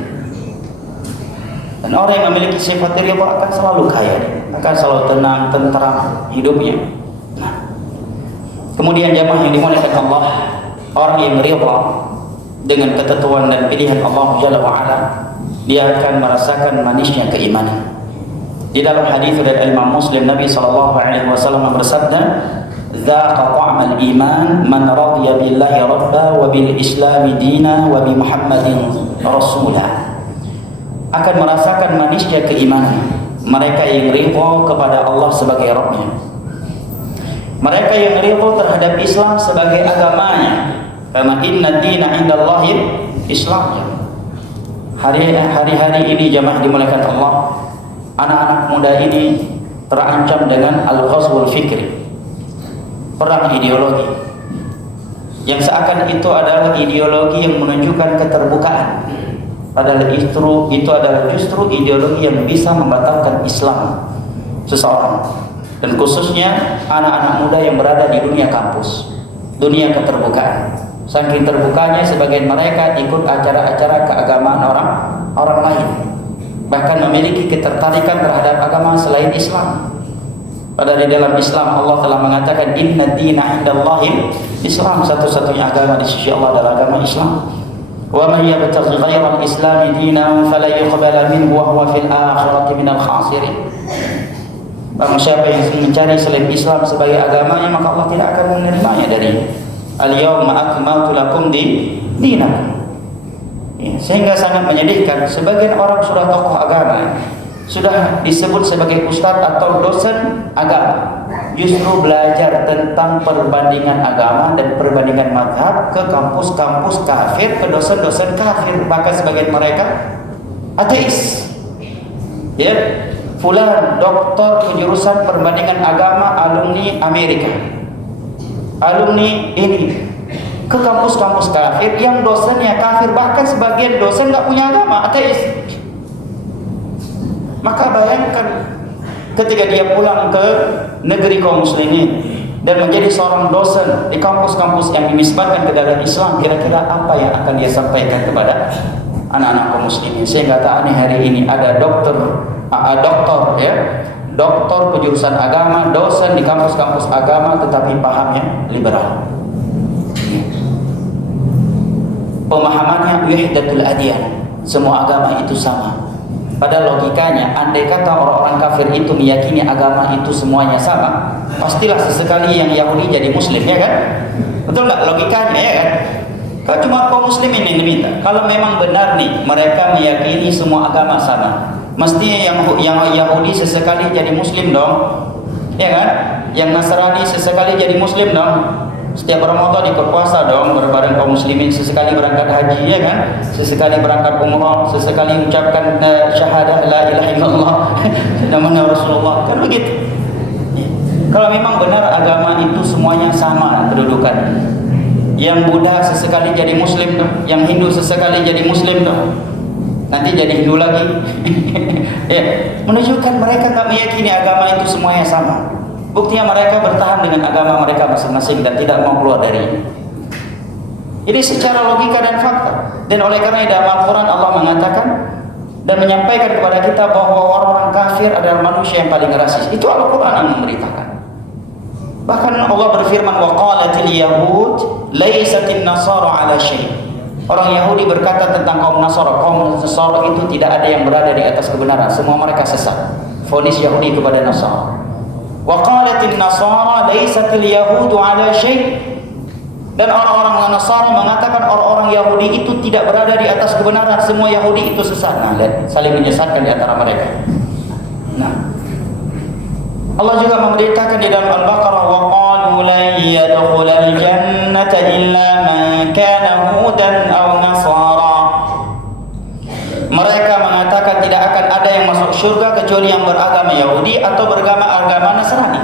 Dan orang yang memiliki sifat ridha akan selalu kaya, akan selalu tenang, tentram hidupnya. Nah, kemudian jamaah yang dimuliakan Allah, orang yang ridha dengan ketentuan dan pilihan Allah Jalla wa'ala, dia akan merasakan manisnya keimanan. Di dalam hadis dari Imam Muslim, Nabi SAW bersabda, "Dzaqa ta'mal iman man radiya billahi rabba wa bil islami dina wa bi Muhammadin rasulah." Akan merasakan manisnya keimanan mereka yang ridha kepada Allah sebagai Rabbnya, mereka yang ridha terhadap Islam sebagai agamanya. Karena inna dina indallahi Islam. Hari-hari ini jamaah dimuliakan Allah, anak-anak muda ini terancam dengan al-ghazwul fikri, perang ideologi, yang seakan itu adalah ideologi yang menunjukkan keterbukaan. Padahal itu adalah justru ideologi yang bisa membatalkan Islam seseorang, dan khususnya anak-anak muda yang berada di dunia kampus, dunia keterbukaan. Saking terbukanya sebagian mereka ikut acara-acara keagamaan orang lain, bahkan memiliki ketertarikan terhadap agama selain Islam. Padahal di dalam Islam Allah telah mengatakan inna dina indallahi Islam, satu-satunya agama di sisi Allah adalah agama Islam. Wa man yabtaghi ghayra al-islam dinan fala yuqbala minhu wa huwa fil akhirati minal khasirin. Barang siapa yang mencari selain Islam sebagai agamanya, maka Allah tidak akan menerimanya darinya. Al-yawma akmaltu lakum dinakum. Sehingga sangat menyedihkan, sebagian orang sudah tokoh agama, sudah disebut sebagai ustadz atau dosen agama, justru belajar tentang perbandingan agama dan perbandingan mazhab ke kampus-kampus kafir, ke dosen-dosen kafir, bahkan sebagian mereka ateis. Ya, fulan doktor kejurusan perbandingan agama, alumni Amerika, alumni ini, ke kampus-kampus kafir yang dosennya kafir, bahkan sebagian dosen nggak punya agama, ateis. Maka bayangkan ketika dia pulang ke negeri kaum muslimin dan menjadi seorang dosen di kampus-kampus yang dinisbatkan ke dalam Islam, kira-kira apa yang akan dia sampaikan kepada anak-anak kaum muslimin? Sehingga tak aneh hari ini ada doktor kejurusan agama, dosen di kampus-kampus agama, tetapi pahamnya liberal. Pemahamannya wahdatul adyan, semua agama itu sama. Pada logikanya, andai kata orang-orang kafir itu meyakini agama itu semuanya sama, pastilah sesekali yang Yahudi jadi Muslim, ya kan? Betul nggak logikanya, ya kan? Kalau cuma kaum muslimin yang diminta, kalau memang benar nih mereka meyakini semua agama sama, mestinya yang Yahudi sesekali jadi Muslim dong, ya kan? Yang Nasrani sesekali jadi Muslim dong. Setiap Ramadan ikut puasa dong bareng kaum muslimin, sesekali berangkat haji, ya kan? Sesekali berangkat umrah, sesekali ucapkan syahadah la ilaha illallah namanya Rasulullah, kan begitu. Kalau memang benar agama itu semuanya sama kedudukan, yang Buddha sesekali jadi Muslim dong, yang Hindu sesekali jadi Muslim dong, nanti jadi Hindu lagi. Ya, menunjukkan mereka tak meyakini agama itu semuanya sama. Buktinya mereka bertahan dengan agama mereka masing-masing dan tidak mau keluar dari. Ini secara logika dan fakta. Dan oleh karena dalam Al-Quran Allah mengatakan dan menyampaikan kepada kita bahwa orang-orang kafir adalah manusia yang paling rasis. Itu Al-Quran yang memberitakan. Bahkan Allah berfirman, wa qalatil yahud laisatin nasara ala syai'. Orang Yahudi berkata tentang kaum Nasara itu tidak ada yang berada di atas kebenaran, semua mereka sesat. Vonis Yahudi kepada Nasara. Wa qalatin nasara laisatil yahudu ala syai'. Dan orang-orang Nasara mengatakan orang-orang Yahudi itu tidak berada di atas kebenaran, semua Yahudi itu sesat. Nah, lihat, saling menyesatkan di antara mereka. Nah, Allah juga memberitakan di dalam Al-Baqarah, wa qalu lan yadkhulal jannata illa man kana hudan aw nasara. Mereka mengatakan tidak akan ada yang masuk surga kecuali yang beragama Yahudi atau beragama Nasrani.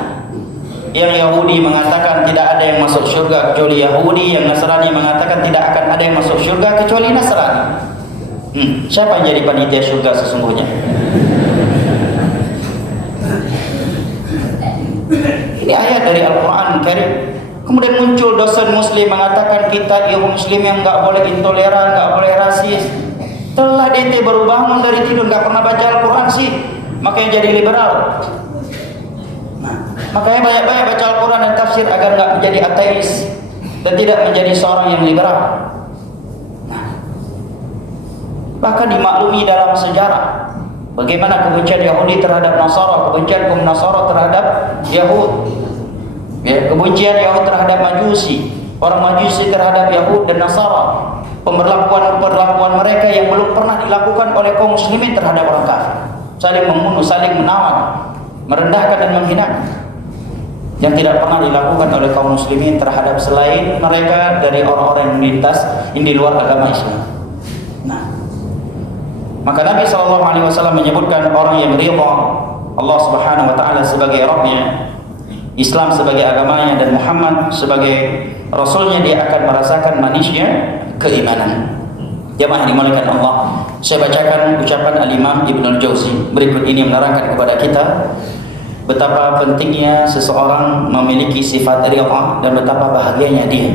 Yang Yahudi mengatakan tidak ada yang masuk surga kecuali Yahudi, yang Nasrani mengatakan tidak akan ada yang masuk surga kecuali Nasrani. Siapa yang jadi panitia surga sesungguhnya? Ini ayat dari Al-Quran Karim. Kemudian muncul dosen muslim mengatakan kita muslim yang nggak boleh intoleran, nggak boleh rasis. Telah DT baru bangun dari tidur, nggak pernah baca Al-Quran sih, makanya jadi liberal. Nah, makanya banyak-banyak baca Al-Quran dan tafsir agar nggak menjadi ateis dan tidak menjadi seorang yang liberal. Nah, bahkan dimaklumi dalam sejarah bagaimana kebencian Yahudi terhadap Nasara, kebencian kaum Nasara terhadap Yahud, ya, kebencian Yahud terhadap Majusi, orang Majusi terhadap Yahud dan Nasara. Perlakuan mereka yang belum pernah dilakukan oleh kaum muslimin terhadap orang kafir, saling membunuh, saling menawan, merendahkan dan menghina, yang tidak pernah dilakukan oleh kaum muslimin terhadap selain mereka dari orang-orang yang lintas yang di luar agama Islam. Nah, maka Nabi SAW menyebutkan orang yang ridha Allah Subhanahu Wa Taala sebagai Rabbnya, Islam sebagai agamanya, dan Muhammad sebagai Rasulnya, dia akan merasakan manisnya keimanan. Jemaah dimuliakan Allah, saya bacakan ucapan Al-Imam Ibnul Jauzi berikut ini menerangkan kepada kita betapa pentingnya seseorang memiliki sifat ridha dan betapa bahagianya dia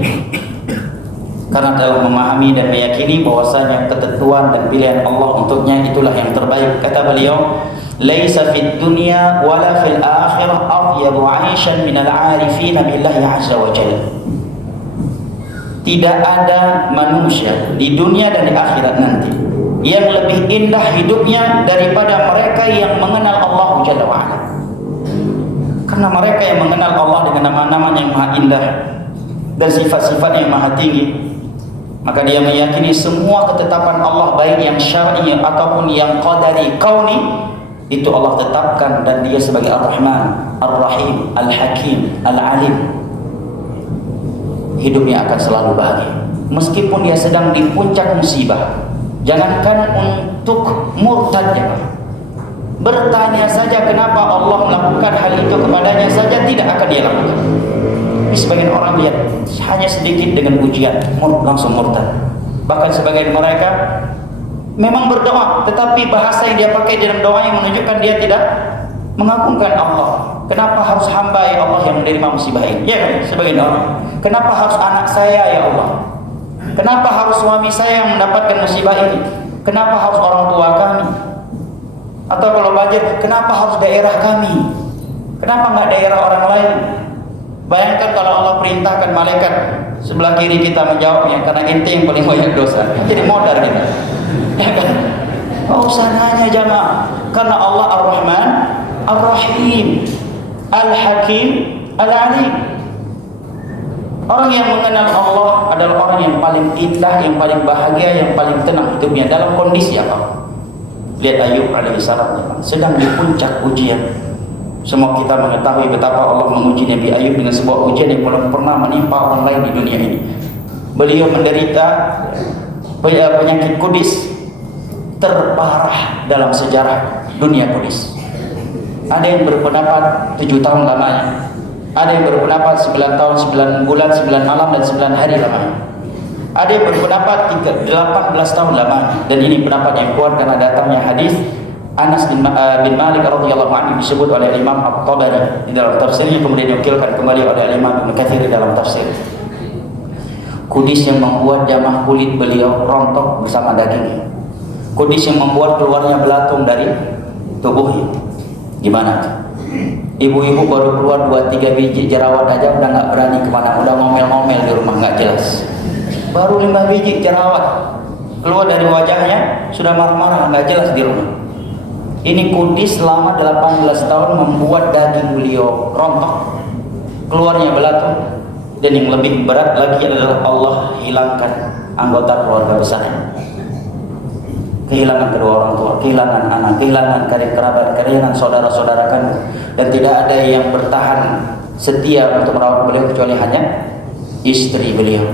karena telah memahami dan meyakini bahwasanya ketentuan dan pilihan Allah untuknya itulah yang terbaik. Kata beliau, laisa fid dunya wala fil akhirah atyabu 'aishan minal 'arifin billahi 'azza wa jalla. Tidak ada manusia di dunia dan di akhirat nanti yang lebih indah hidupnya daripada mereka yang mengenal Allah Jalla wa'ala. Karena mereka yang mengenal Allah dengan nama-nama yang maha indah dan sifat-sifatnya yang maha tinggi, maka dia meyakini semua ketetapan Allah, baik yang syar'i ataupun yang qadari kauni, itu Allah tetapkan, dan dia sebagai Ar-Rahman, Ar-Rahim, Al-Hakim, Al-Alim, hidupnya akan selalu bahagia meskipun dia sedang di puncak musibah. Jangankan untuk murtad, ya, Bertanya saja kenapa Allah melakukan hal itu kepadanya saja tidak akan dia lakukan. Tapi sebagian orang lihat hanya sedikit dengan ujian langsung murtad. Bahkan sebagian mereka memang berdoa, tetapi bahasa yang dia pakai dalam doa yang menunjukkan dia tidak mengagungkan Allah. Kenapa harus hamba ya Allah yang menerima musibah ini? Ya kan? Sebagian orang. Kenapa harus anak saya ya Allah? Kenapa harus suami saya yang mendapatkan musibah ini? Kenapa harus orang tua kami? Atau kalau banjir, kenapa harus daerah kami? Kenapa nggak daerah orang lain? Bayangkan kalau Allah perintahkan malaikat sebelah kiri kita menjawabnya, karena ente yang paling banyak dosa. Jadi modal kita. Ya kan? Oh sananya jamaah. Karena Allah Ar-Rahman, Ar-Rahim, Al-Hakim, Al-Alim. Orang yang mengenal Allah adalah orang yang paling indah, yang paling bahagia, yang paling tenang hidupnya dalam kondisi apa? Lihat Ayub alaihissalam sedang di puncak ujian. Semua kita mengetahui betapa Allah menguji Nabi Ayub dengan sebuah ujian yang belum pernah menimpa orang lain di dunia ini. Beliau menderita penyakit kudis terparah dalam sejarah dunia kudis. Ada yang berpendapat 7 tahun lamanya, ada yang berpendapat 9 tahun, 9 bulan, 9 malam dan 9 hari lamanya. Ada yang berpendapat 18 tahun lamanya, dan ini pendapat yang kuat karena datangnya hadis Anas bin Malik radhiyallahu anhu disebut oleh Imam At-Tabari di dalam tafsirnya, kemudian dinukilkan kembali oleh Imam Ibnu Katsir di dalam tafsir. Kudis yang membuat jamah kulit beliau rontok bersama dagingnya. Kudis yang membuat keluarnya belatung dari tubuhnya. Gimana? Ibu-ibu baru keluar 2-3 biji jerawat aja udah nggak berani kemana, udah ngomel-ngomel di rumah nggak jelas. Baru 5 biji jerawat keluar dari wajahnya sudah marah-marah nggak jelas di rumah. Ini kudis selama 18 tahun membuat daging beliau rontok, keluarnya belatung, dan yang lebih berat lagi adalah Allah hilangkan anggota keluarga besarnya. Kehilangan kedua orang tua, kehilangan anak, kehilangan karib kerabat, kehilangan saudara-saudara kandung, dan tidak ada yang bertahan setia untuk merawat beliau kecuali hanya istri beliau.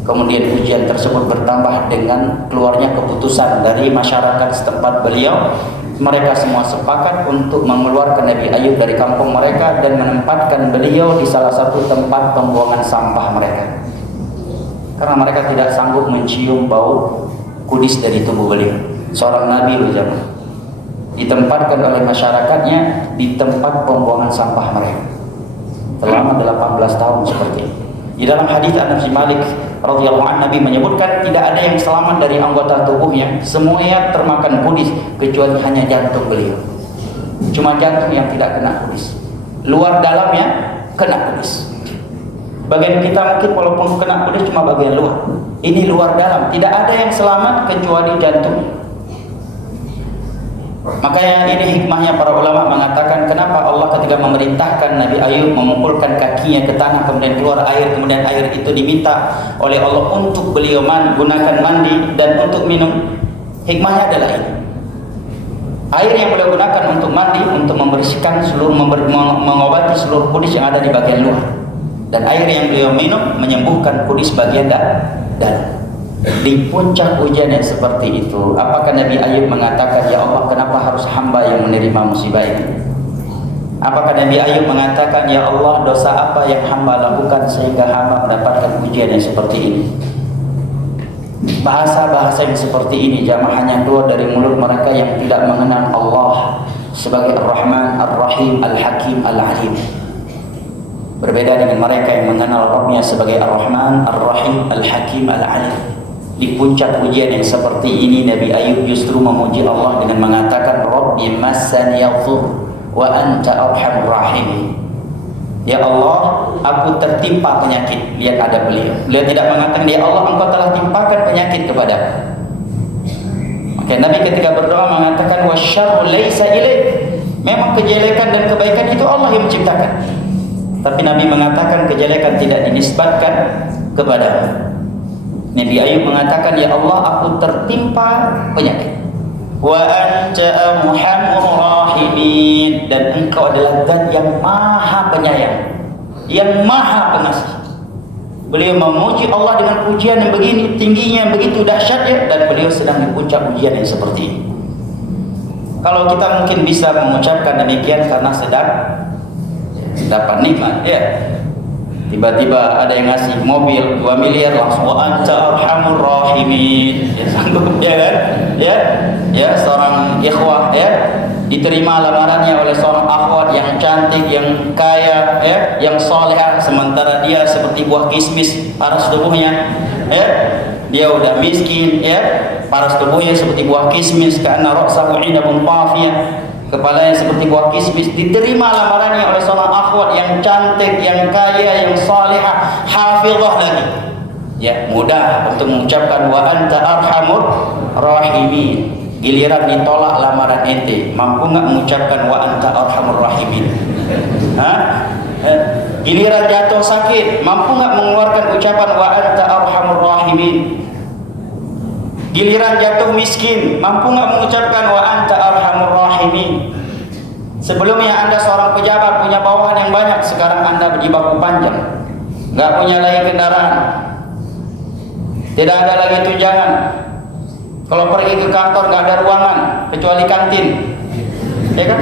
Kemudian ujian tersebut bertambah dengan keluarnya keputusan dari masyarakat setempat beliau. Mereka semua sepakat untuk mengeluarkan Nabi Ayub dari kampung mereka dan menempatkan beliau di salah satu tempat pembuangan sampah mereka, karena mereka tidak sanggup mencium bau kudis dari tubuh beliau. Seorang nabi berjamaah ditempatkan oleh masyarakatnya di tempat pembuangan sampah mereka selama 18 tahun seperti ini. Di dalam hadis Anas bin Malik radhiyallahu anhu, Nabi menyebutkan tidak ada yang selamat dari anggota tubuhnya, semuanya termakan kudis kecuali hanya jantung beliau. Cuma jantung yang tidak kena kudis, luar dalamnya kena kudis. Bagian kita mungkin walaupun kena kudis cuma bagian luar, ini luar dalam, tidak ada yang selamat kecuali jantung. Makanya ini hikmahnya para ulama mengatakan kenapa Allah ketika memerintahkan Nabi Ayub memukulkan kakinya ke tanah kemudian keluar air, kemudian air itu diminta oleh Allah untuk beliau gunakan mandi dan untuk minum. Hikmahnya adalah ini, air yang beliau gunakan untuk mandi untuk membersihkan seluruh, mengobati seluruh kudis yang ada di bagian luar, dan air yang beliau minum menyembuhkan kudis bagian dalam. Di puncak ujian yang seperti itu, apakah Nabi Ayub mengatakan, ya Allah, kenapa harus hamba yang menerima musibah ini? Apakah Nabi Ayub mengatakan, ya Allah, dosa apa yang hamba lakukan sehingga hamba mendapatkan ujian yang seperti ini? Bahasa-bahasa yang seperti ini jamaah hanya keluar dari mulut mereka yang tidak mengenal Allah sebagai Ar-Rahman, Ar-Rahim, Al-Hakim, Al-Alim. Berbeda dengan mereka yang mengenal Rabbnya sebagai Ar-Rahman, Ar-Rahim, Al-Hakim, Al-Alim. Di puncak ujian yang seperti ini, Nabi Ayub justru memuji Allah dengan mengatakan, Rabbi massani yadhur wa anta arhamur rahimin. Ya Allah, aku tertimpa penyakit. Lihat ada beliau tidak mengatakan, ya Allah, engkau telah timpakan penyakit kepadaku. Maka Nabi ketika berdoa mengatakan, wasyarru laisa ilaik. Memang kejelekan dan kebaikan itu Allah yang menciptakan, tapi Nabi mengatakan kejelekan tidak dinisbatkan kepadamu. Nabi Ayub mengatakan, ya Allah, aku tertimpa penyakit. Wa anta arhamur rahimin, dan engkau adalah Zat yang maha penyayang, yang maha pengasih. Beliau memuji Allah dengan pujian yang begini tingginya, yang begitu dahsyatnya, dan beliau sedang di puncak ujian yang seperti ini. Kalau kita mungkin bisa mengucapkan demikian karena sedang dapat nikmat, ya. Tiba-tiba ada yang ngasih mobil 2 miliar langsung wa anta arhamur rahimin. Ya sanggup, ya kan? Ya, seorang ikhwah, ya, diterima lamarannya oleh seorang akhwat yang cantik, yang kaya, ya, yang salehah, sementara dia seperti buah kismis paras tubuhnya, ya. Dia udah miskin, ya, paras tubuhnya seperti buah kismis, karena ra'sahu 'inabun tafiyah, kepalanya seperti buah kismis. Diterima lamarannya oleh seorang akhwat yang cantik, yang kaya, yang salihah, hafizah lagi. Ya, mudah untuk mengucapkan wa anta arhamur rahimin. Giliran ditolak lamaran ente, mampu nggak mengucapkan wa anta arhamur rahimin? Giliran jatuh sakit, mampu nggak mengeluarkan ucapan wa anta arhamur rahimin? Giliran jatuh miskin, mampu nggak mengucapkan wa anta arhamur rahimin? Sebelumnya Anda seorang pejabat, punya bawahan yang banyak, sekarang Anda berjibaku panjang, nggak punya lagi kendaraan, tidak ada lagi tunjangan. Kalau pergi ke kantor nggak ada ruangan kecuali kantin, ya kan?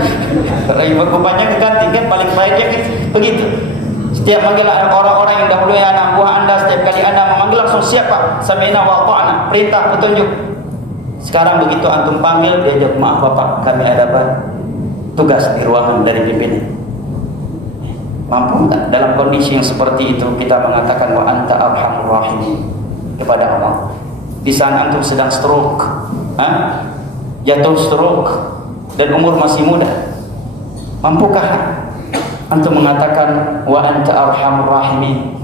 Berjibaku panjang ke kantin kan paling baiknya begitu. Setiap manggil orang-orang yang dahulu anak buah Anda, setiap kali Anda memanggil langsung siap Pak, sami'na wa ata'na, perintah petunjuk. Sekarang begitu antum panggil, dia jawab maaf Bapak, kami ada tugas di ruangan dari pimpinan. Mampu tak dalam kondisi yang seperti itu kita mengatakan wa anta arhamur rahimin kepada Allah? Di saat antum sedang stroke, jatuh stroke dan umur masih muda, mampukah antum mengatakan wa anta arhamur rahimin?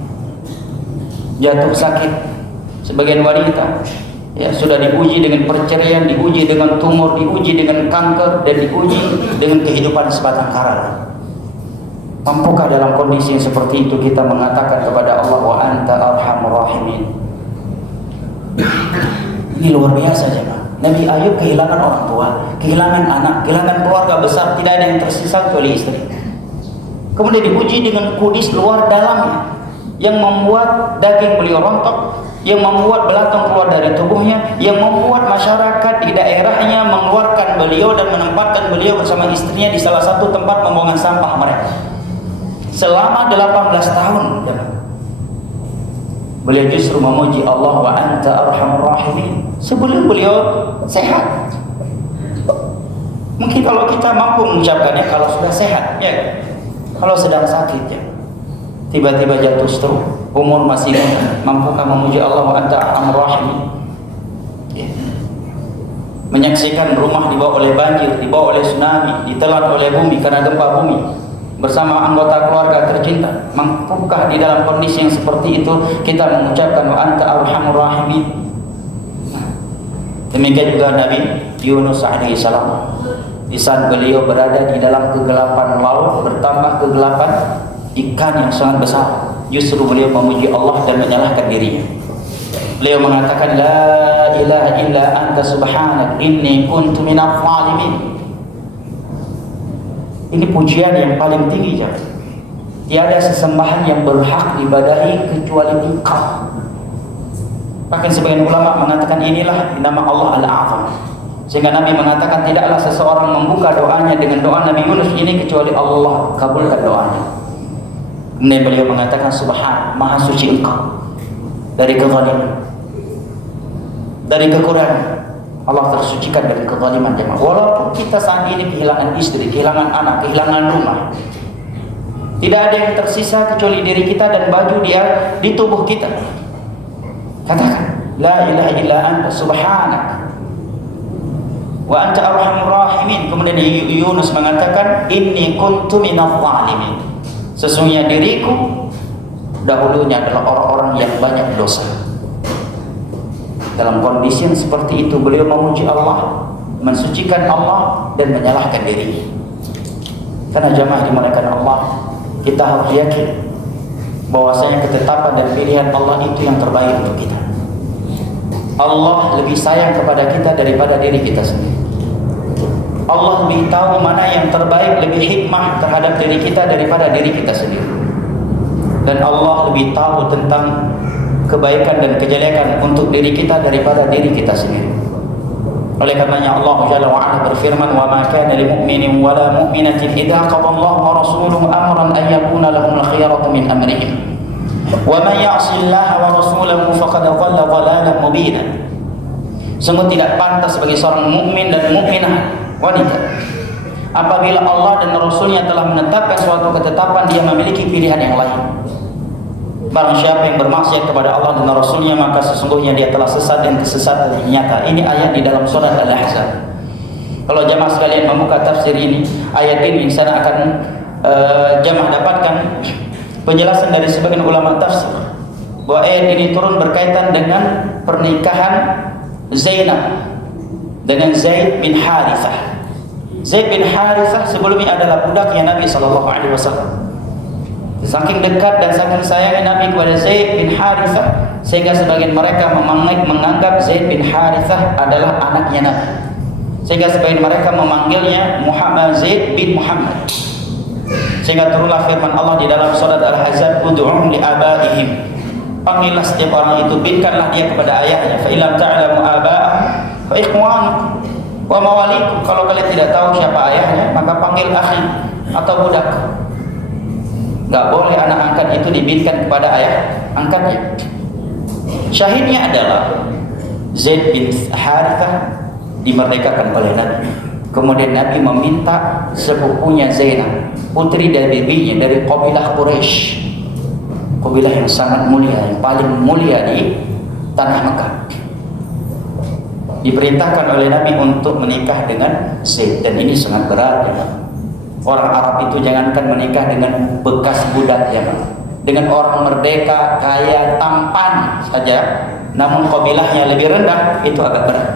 Jatuh sakit, sebagian wanita, ya, sudah diuji dengan perceraian, diuji dengan tumor, diuji dengan kanker, dan diuji dengan kehidupan sebatang kara. Mampukah dalam kondisi yang seperti itu kita mengatakan kepada Allah wa anta arhamur rahimin? Ini luar biasa jemaah. Nabi Ayub kehilangan orang tua, kehilangan anak, kehilangan keluarga besar, tidak ada yang tersisa kecuali istri. Kemudian diuji dengan kudis luar dalamnya, yang membuat daging beliau rontok, yang membuat belatung keluar dari tubuhnya, yang membuat masyarakat di daerahnya mengeluarkan beliau dan menempatkan beliau bersama istrinya di salah satu tempat pembuangan sampah mereka selama 18 tahun. Beliau justru memuji Allah wa anta arhamur rahimin sebelum beliau sehat. Mungkin kalau kita mampu mengucapkannya kalau sudah sehat, ya. Kalau sedang sakit, ya, tiba-tiba jatuh stroke, umur masih muda, mampukah memuji Allah wa anta arhamur rahimin? Ya. Menyaksikan rumah dibawa oleh banjir, dibawa oleh tsunami, ditelan oleh bumi karena gempa bumi, bersama anggota keluarga tercinta, mampukah di dalam kondisi yang seperti itu kita mengucapkan wa anta arhamur rahimin? Demikian juga Nabi Yunus alaihi salam, di saat beliau berada di dalam kegelapan laut, bertambah kegelapan ikan yang sangat besar, justru beliau memuji Allah dan menyalahkan dirinya. Beliau mengatakan la ilaha illa anta subhanak inni kuntu minadh dhalimin. Ini pujian yang paling tinggi, jemaah. Tiada sesembahan yang berhak ibadahi kecuali Engkau. Bahkan sebagian ulama mengatakan inilah nama Allah Al-A'zam. Sehingga Nabi mengatakan tidaklah seseorang membuka doanya dengan doa Nabi Yunus ini kecuali Allah kabulkan doanya. Kemudian beliau mengatakan subhan, maha suci Engkau dari kezaliman, dari kekurangan. Allah tersucikan dari kezaliman, jemaah. Walaupun kita saat ini kehilangan istri, kehilangan anak, kehilangan rumah, tidak ada yang tersisa kecuali diri kita dan baju dia di tubuh kita. Katakan la ilaha illa anta subhanak wa anta arhamur rahimin. Kemudian Yunus mengatakan inni kuntu minadh dhalimin. Sesungguhnya diriku dahulunya adalah orang-orang yang banyak dosa. Dalam kondisi yang seperti itu beliau memuji Allah, mensucikan Allah dan menyalahkan diri. Karena jemaah dimuliakan Allah, kita harus yakin bahwasanya ketetapan dan pilihan Allah itu yang terbaik untuk kita. Allah lebih sayang kepada kita daripada diri kita sendiri. Allah lebih tahu mana yang terbaik, lebih hikmah terhadap diri kita daripada diri kita sendiri. Dan Allah lebih tahu tentang kebaikan dan kejelekan untuk diri kita daripada diri kita sendiri. Oleh karenanya Allah Jalla wa Ala berfirman, "Wa ma kana lil mu'minin wa la mu'minatin idza qada Allahu wa rasuluhu amran an yakuna lahumul khiyaratu min amrihim. Wa man ya'si Allah wa rasulahu faqad dhalla dhalalan mubina." Sungguh tidak pantas bagi seorang mukmin dan mukminah wanita apabila Allah dan Rasulnya telah menetapkan suatu ketetapan, dia memiliki pilihan yang lain. Barang siapa yang bermaksiat kepada Allah dan Rasulnya, maka sesungguhnya dia telah sesat dan kesesatan yang nyata. Ini ayat di dalam surat Al-Ahzab. Kalau jamaah sekalian membuka tafsir ini, ayat ini insana akan jamaah dapatkan penjelasan dari sebagian ulama tafsir bahwa ayat ini turun berkaitan dengan pernikahan Zainab dengan Zaid bin Harithah. Zaid bin Harithah sebelumnya adalah budaknya Nabi SAW. Saking dekat dan saking sayangnya Nabi kepada Zaid bin Harithah, sehingga sebagian mereka menganggap Zaid bin Harithah adalah anaknya Nabi, sehingga sebagian mereka memanggilnya Muhammad, Zaid bin Muhammad. Sehingga turunlah firman Allah di dalam surat Al-Ahzab, "Ud'uhum li abaihim." Panggillah setiap orang itu, bintkanlah dia kepada ayahnya. Fa illam ta'lamu aba'ahum fa ikhwanukum wa mawalikum. Kalau kalian tidak tahu siapa ayahnya, maka panggil akhi atau budak. Gak boleh anak angkat itu dibintkan kepada ayah angkatnya. Syahidnya adalah Zaid bin Harithah dimerdekakan oleh Nabi. Kemudian Nabi meminta sepupunya Zainab, putri dari bibinya, dari kabilah Quraisy, kabilah yang sangat mulia, yang paling mulia di tanah Mekah, diperintahkan oleh Nabi untuk menikah dengan Zaid. Dan ini sangat berat ya. Orang Arab itu jangankan menikah dengan bekas budak ya, dengan orang merdeka, kaya, tampan saja, namun kabilahnya lebih rendah, itu agak berat.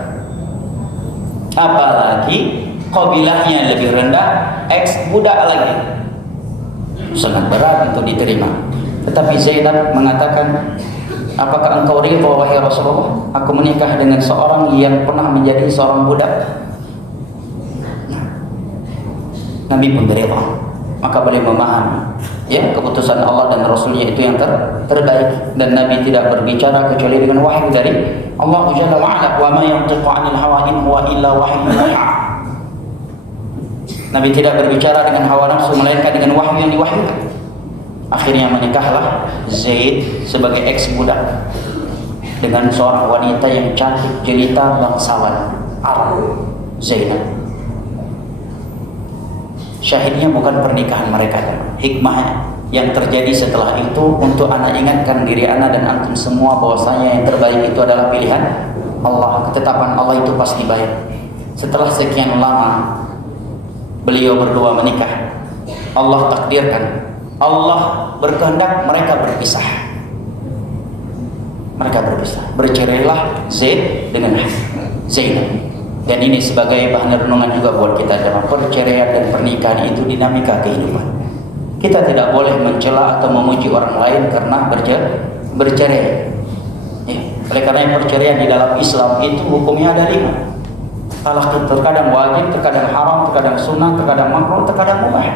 Apalagi kabilahnya lebih rendah, ex budak lagi, sangat berat untuk diterima. Tetapi Zainab mengatakan, "Apakah engkau ridha wahai Rasulullah, aku menikah dengan seorang yang pernah menjadi seorang budak?" Nabi pun berredha. Maka boleh memahami ya, keputusan Allah dan Rasulnya itu yang terbaik, dan Nabi tidak berbicara kecuali dengan wahyu dari Allah Jalla wa Ala. "Wa ma yantiqu 'anil hawa in huwa illa wahyun yuha." Nabi tidak berbicara dengan hawa nafsu, melainkan dengan wahyu yang diwahyukan. Akhirnya menikahlah Zaid sebagai ex budak dengan seorang wanita yang cantik jelita bangsawan Arab, Zainab. Syahidnya bukan pernikahan mereka, hikmah yang terjadi setelah itu untuk anak ingatkan diri anak dan antum semua bahwasanya yang terbaik itu adalah pilihan Allah. Ketetapan Allah itu pasti baik. Setelah sekian lama beliau berdua menikah, Allah takdirkan, Allah berkehendak mereka berpisah. Mereka berpisah, bercerailah Zaid dengan Zainab. Dan ini sebagai bahan renungan juga buat kita dalam perceraian dan pernikahan itu dinamika kehidupan. Kita tidak boleh mencela atau memuji orang lain karena bercerai. Oleh karena perceraian di dalam Islam itu hukumnya ada 5. Talak itu terkadang wajib, terkadang haram, terkadang sunnah, terkadang makruh, terkadang mubah.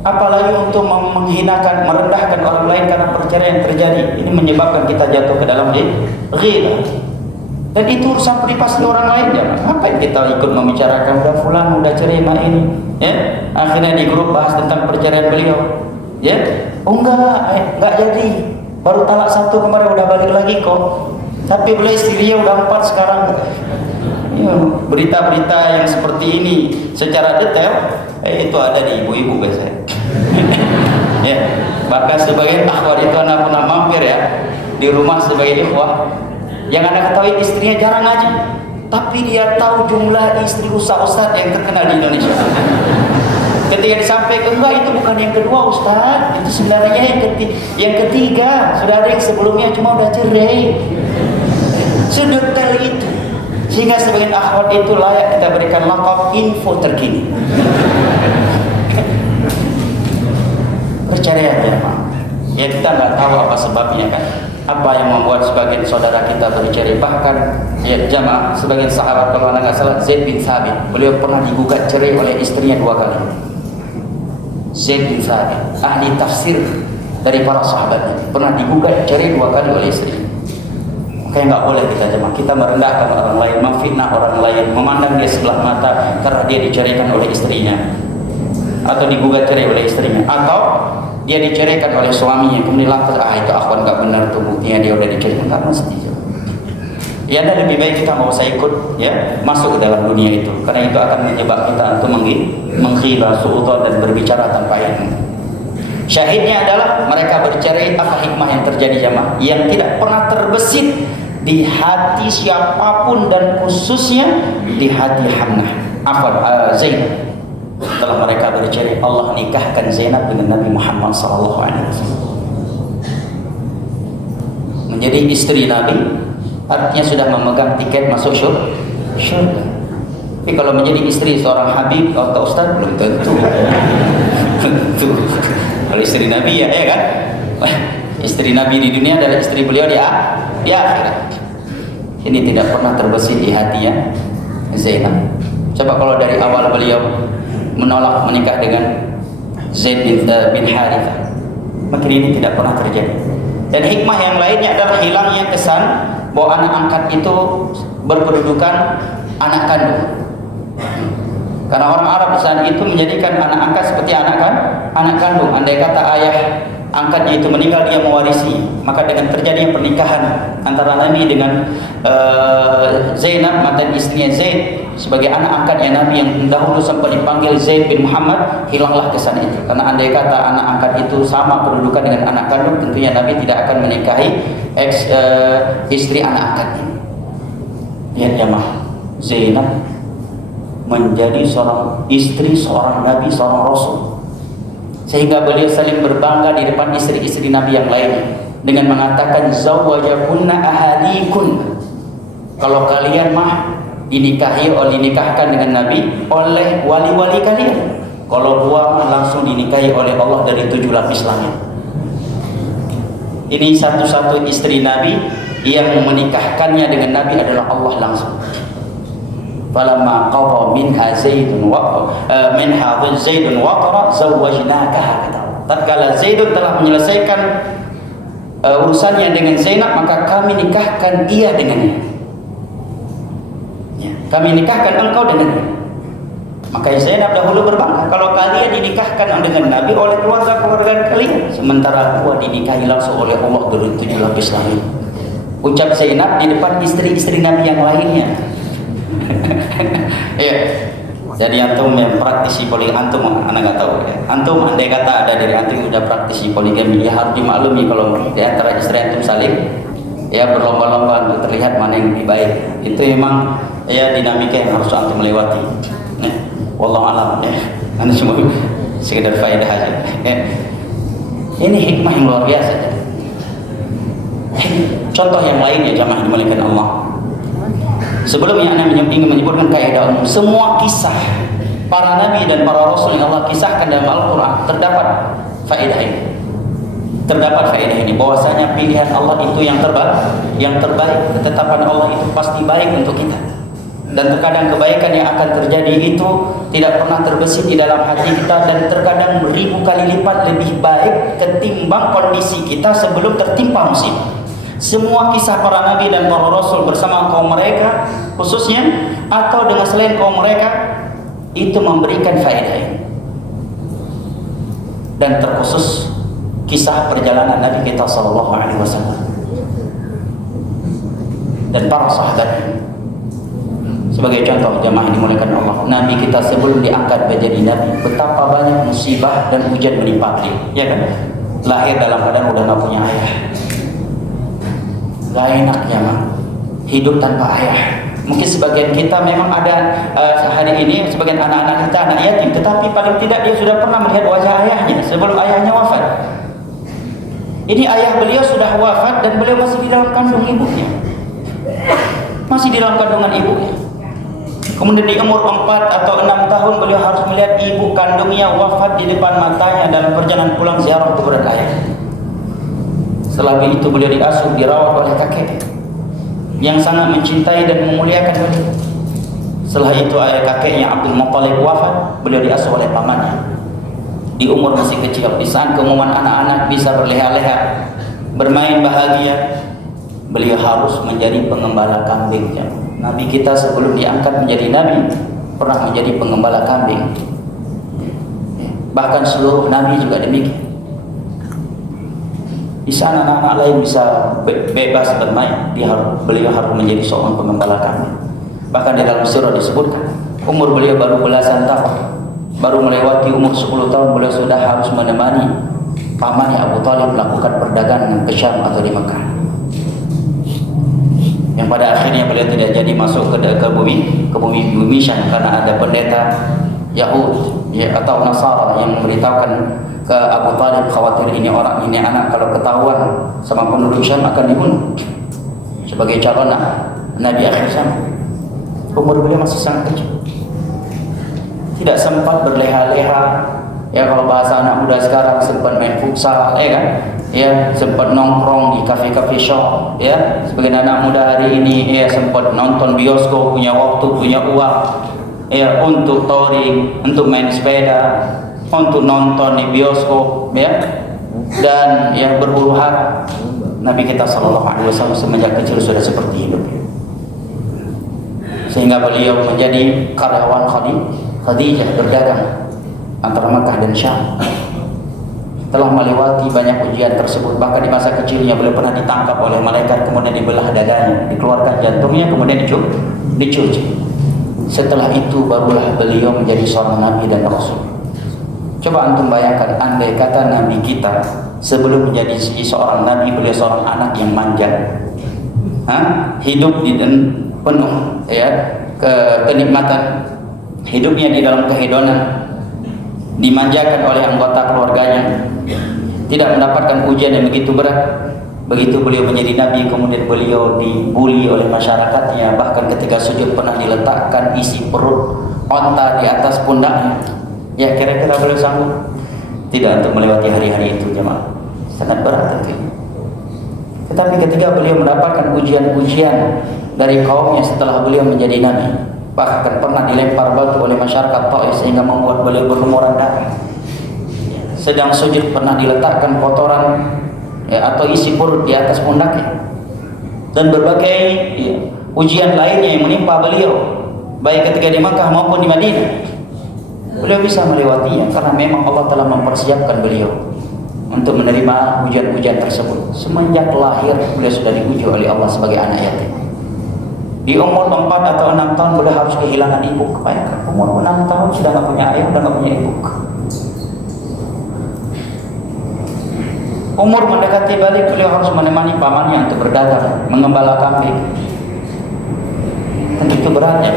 Apalagi untuk menghinakan, merendahkan orang lain karena perceraian terjadi, ini menyebabkan kita jatuh ke dalam ghibah. Dan itu urusan privasi orang lain ya. Ngapain kita ikut membicarakan udah fulan udah cerai mak ini ya? Akhirnya di grup bahas tentang perceraian beliau ya. Oh enggak jadi, baru talak 1 kemarin, udah balik lagi kok, tapi beliau istrinya udah 4 sekarang ya. Berita-berita yang seperti ini secara detail itu ada di ibu-ibu biasanya ya. Bahkan sebagian akhwat itu anak pernah mampir ya di rumah sebagai ikhwah. Yang anak ketahui istrinya jarang ngaji, tapi dia tahu jumlah istri ustaz-ustaz yang terkenal di Indonesia. Ketika disampaikan, enggak itu bukan yang kedua ustaz, itu sebenarnya yang ketiga. Sudah ada yang sebelumnya cuma udah cerai. Sedetail itu, sehingga sebagian akhwat itu layak kita berikan laqab info terkini. Perceraian ya Pak. Ya kita nggak tahu apa sebabnya kan. Apa yang membuat sebagian saudara kita bercerai. Bahkan ya jamaah, sebagian sahabat kalau anda nggak salah Zaid bin Thabit, beliau pernah digugat cerai oleh istrinya 2 kali. Zaid bin Thabit, ahli tafsir dari para sahabatnya, pernah digugat cerai 2 kali oleh istri. Kayak nggak boleh kita jemaah. Kita merendahkan orang lain, memfitnah orang lain, memandang dia sebelah mata karena dia diceraikan oleh istrinya, atau digugat cerai oleh istrinya, atau dia diceraikan oleh suaminya, kemudian lantas itu akhwan nggak benar tuh, buktinya dia udah diceraikan. Nggak mesti. Ya, dan lebih baik kita nggak usah ikut ya masuk ke dalam dunia itu, karena itu akan menyebabkan kita untuk menghibah, suudzon, dan berbicara tanpa ilmu. Syahidnya adalah mereka bercerai. Apa hikmah yang terjadi jemaah? Yang tidak pernah terbesit di hati siapapun, dan khususnya di hati Zainab. Setelah mereka bercerai, Allah nikahkan Zainab dengan Nabi Muhammad SAW, menjadi istri Nabi. Artinya sudah memegang tiket masuk syurga. Tapi kalau menjadi istri seorang habib atau ustaz, belum tentu. Kalau istri Nabi ya kan? Istri Nabi di dunia adalah istri beliau di akhirat. Ini tidak pernah terbesit di hatinya Zainab. Coba kalau dari awal beliau menolak menikah dengan Zaid bin Harithah, mungkin ini tidak pernah terjadi. Dan hikmah yang lainnya adalah hilangnya kesan bahwa anak angkat itu berkedudukan anak kandung. Karena orang Arab di saat itu menjadikan anak angkat seperti anak kandung. Andai kata ayah angkatnya itu meninggal, dia mewarisi. Maka dengan terjadinya pernikahan antara Nabi dengan Zainab, mantan istrinya Zaid, sebagai anak angkatnya Nabi yang dahulu sempat dipanggil Zaid bin Muhammad, hilanglah kesan itu. Karena andai kata anak angkat itu sama kedudukan dengan anak kandung, tentunya Nabi tidak akan menikahi istri anak angkatnya. Lihat jemaah, Zainab menjadi seorang istri seorang Nabi, seorang Rasul, sehingga beliau saling berbangga di depan istri-istri Nabi yang lainnya dengan mengatakan zawwajakunna ahalikun. Kalau kalian mah dinikahkan dengan Nabi oleh wali-wali kalian, kalau gua mah langsung dinikahi oleh Allah dari 7 lapis langit. Ini satu-satu istri Nabi yang menikahkannya dengan Nabi adalah Allah langsung. Falamma qada minha Zaidun waqara zawwajnakaha. Tatkala Zaidun telah menyelesaikan urusannya dengan Zainab, maka kami nikahkan ia dengannya. Ya, kami nikahkan engkau dengannya. Maka Zainab dahulu berbangga, kalau kalian dinikahkan dengan Nabi oleh keluarga kalian, sementara aku dinikahi langsung oleh Allah dari 7 lapis langit. Ucap Zainab di depan istri-istri Nabi yang lainnya. Ya, jadi antum yang praktisi poligami, antum anak nggak tahu ya. Antum andai kata ada dari antum yang sudah praktisi poligami, ya harus dimaklumi kalau di antara istri antum saling ya berlomba-lomba untuk terlihat mana yang lebih baik. Itu memang ya dinamika yang harus antum melewati. Nah, wallahu alam ya. Anda cuma sekedar faedah aja. Ya. Ini hikmah yang luar biasa. Ya. Contoh yang lainnya jamaah dimuliakan Allah. Sebelumnya Anda ingin menyebutkan kaidah umum. Semua kisah para nabi dan para rasul yang Allah kisahkan dalam Al-Quran terdapat faedah ini. Terdapat faedah ini bahwasanya pilihan Allah itu yang terbaik. Ketetapan Allah itu pasti baik untuk kita. Dan terkadang kebaikan yang akan terjadi itu tidak pernah terbesit di dalam hati kita, dan terkadang 1000 kali lipat lebih baik ketimbang kondisi kita sebelum tertimpa musibah. Semua kisah para nabi dan para rasul bersama kaum mereka khususnya atau dengan selain kaum mereka itu memberikan faedah. Dan terkhusus kisah perjalanan Nabi kita sallallahu alaihi wasallam dan para sahabat. Sebagai contoh jemaah dimuliakan Allah, Nabi kita sebelum diangkat menjadi nabi, betapa banyak musibah dan ujian menimpa dia, ya kan? Lahir dalam keadaan udah nggak punya ayah. Gak enak ya mah, hidup tanpa ayah. Mungkin sebagian kita memang ada hari ini sebagian anak-anak kita anak yatim, tetapi paling tidak dia sudah pernah melihat wajah ayahnya sebelum ayahnya wafat. Ini ayah beliau sudah wafat dan beliau masih di dalam kandung ibunya, masih di dalam kandungan ibunya. Kemudian di umur 4 atau 6 tahun beliau harus melihat ibu kandungnya wafat di depan matanya dalam perjalanan pulang ziarah kuburan ayah. Setelah itu beliau diasuh, dirawat oleh kakek yang sangat mencintai dan memuliakan beliau. Setelah itu ayah kakeknya Abdul Muttalib wafat, beliau diasuh oleh pamannya. Di umur masih kecil, di saat keumuman anak-anak bisa berleha-leha, bermain bahagia, beliau harus menjadi pengembala kambing. Nabi kita sebelum diangkat menjadi nabi pernah menjadi pengembala kambing. Bahkan seluruh nabi juga demikian. Di sana anak-anak lain bisa bebas bermain, beliau harus menjadi seorang pengembala kambing. Bahkan di dalam surah disebutkan, umur beliau baru belasan tahun, baru melewati umur 10 tahun, beliau sudah harus menemani pamannya Abu Talib melakukan perdagangan ke Syam atau di Mekah. Yang pada akhirnya beliau tidak jadi masuk ke bumi Syam karena ada pendeta Yahud atau Nasara yang memberitahukan ke Abu Talib, khawatir ini anak kalau ketahuan sama penduduk Syam akan dibunuh sebagai calon Nabi akhir zaman. Umur beliau masih sangat kecil, tidak sempat berleha-leha. Ya, kalau bahasa anak muda sekarang sempat main futsal, ya kan? Ya, sempat nongkrong di kafe-kafe shop, ya. Sebagian anak muda hari ini ya sempat nonton bioskop, punya waktu, punya uang, ya, untuk touring, untuk main sepeda, untuk nonton di bioskop, ya, dan ya berhuru-hara. Nabi kita SAW semenjak kecil sudah seperti hidup, sehingga beliau menjadi karyawan Khadijah, berdagang antara Makkah dan Syam. Telah melewati banyak ujian tersebut, bahkan di masa kecilnya beliau pernah ditangkap oleh malaikat, kemudian dibelah dadanya, dikeluarkan jantungnya, kemudian dicuci. Setelah itu barulah beliau menjadi seorang nabi dan rasul. Coba antum bayangkan, andai kata nabi kita sebelum menjadi seorang nabi, beliau seorang anak yang manja, hidup di penuh ya kenikmatan, hidupnya di dalam kehedonan, dimanjakan oleh anggota keluarganya, tidak mendapatkan ujian yang begitu berat. Begitu beliau menjadi nabi, kemudian beliau dibuli oleh masyarakatnya, bahkan ketika sujud pernah diletakkan isi perut onta di atas pundaknya. Ya, kira-kira beliau sanggup tidak untuk melewati hari-hari itu, jemaah? Sangat berat tentunya. Tetapi ketika beliau mendapatkan ujian-ujian dari kaumnya setelah beliau menjadi nabi, bahkan pernah dilempar batu oleh masyarakat Taif sehingga membuat beliau berlumuran darah. Sedang sujud pernah diletakkan kotoran atau isi perut di atas pundaknya, dan berbagai ujian lainnya yang menimpa beliau baik ketika di Makkah maupun di Madinah. Beliau bisa melewatinya karena memang Allah telah mempersiapkan beliau untuk menerima ujian-ujian tersebut. Semenjak lahir beliau sudah diuji oleh Allah sebagai anak yatim. Di umur 4 atau 6 tahun beliau harus kehilangan ibu. Bayangkan, umur 6 tahun sudah tidak punya ayah, sudah tidak punya ibu. Umur mendekati balik, beliau harus menemani pamannya untuk berdagang, mengembala kambing. Tentu itu beratnya.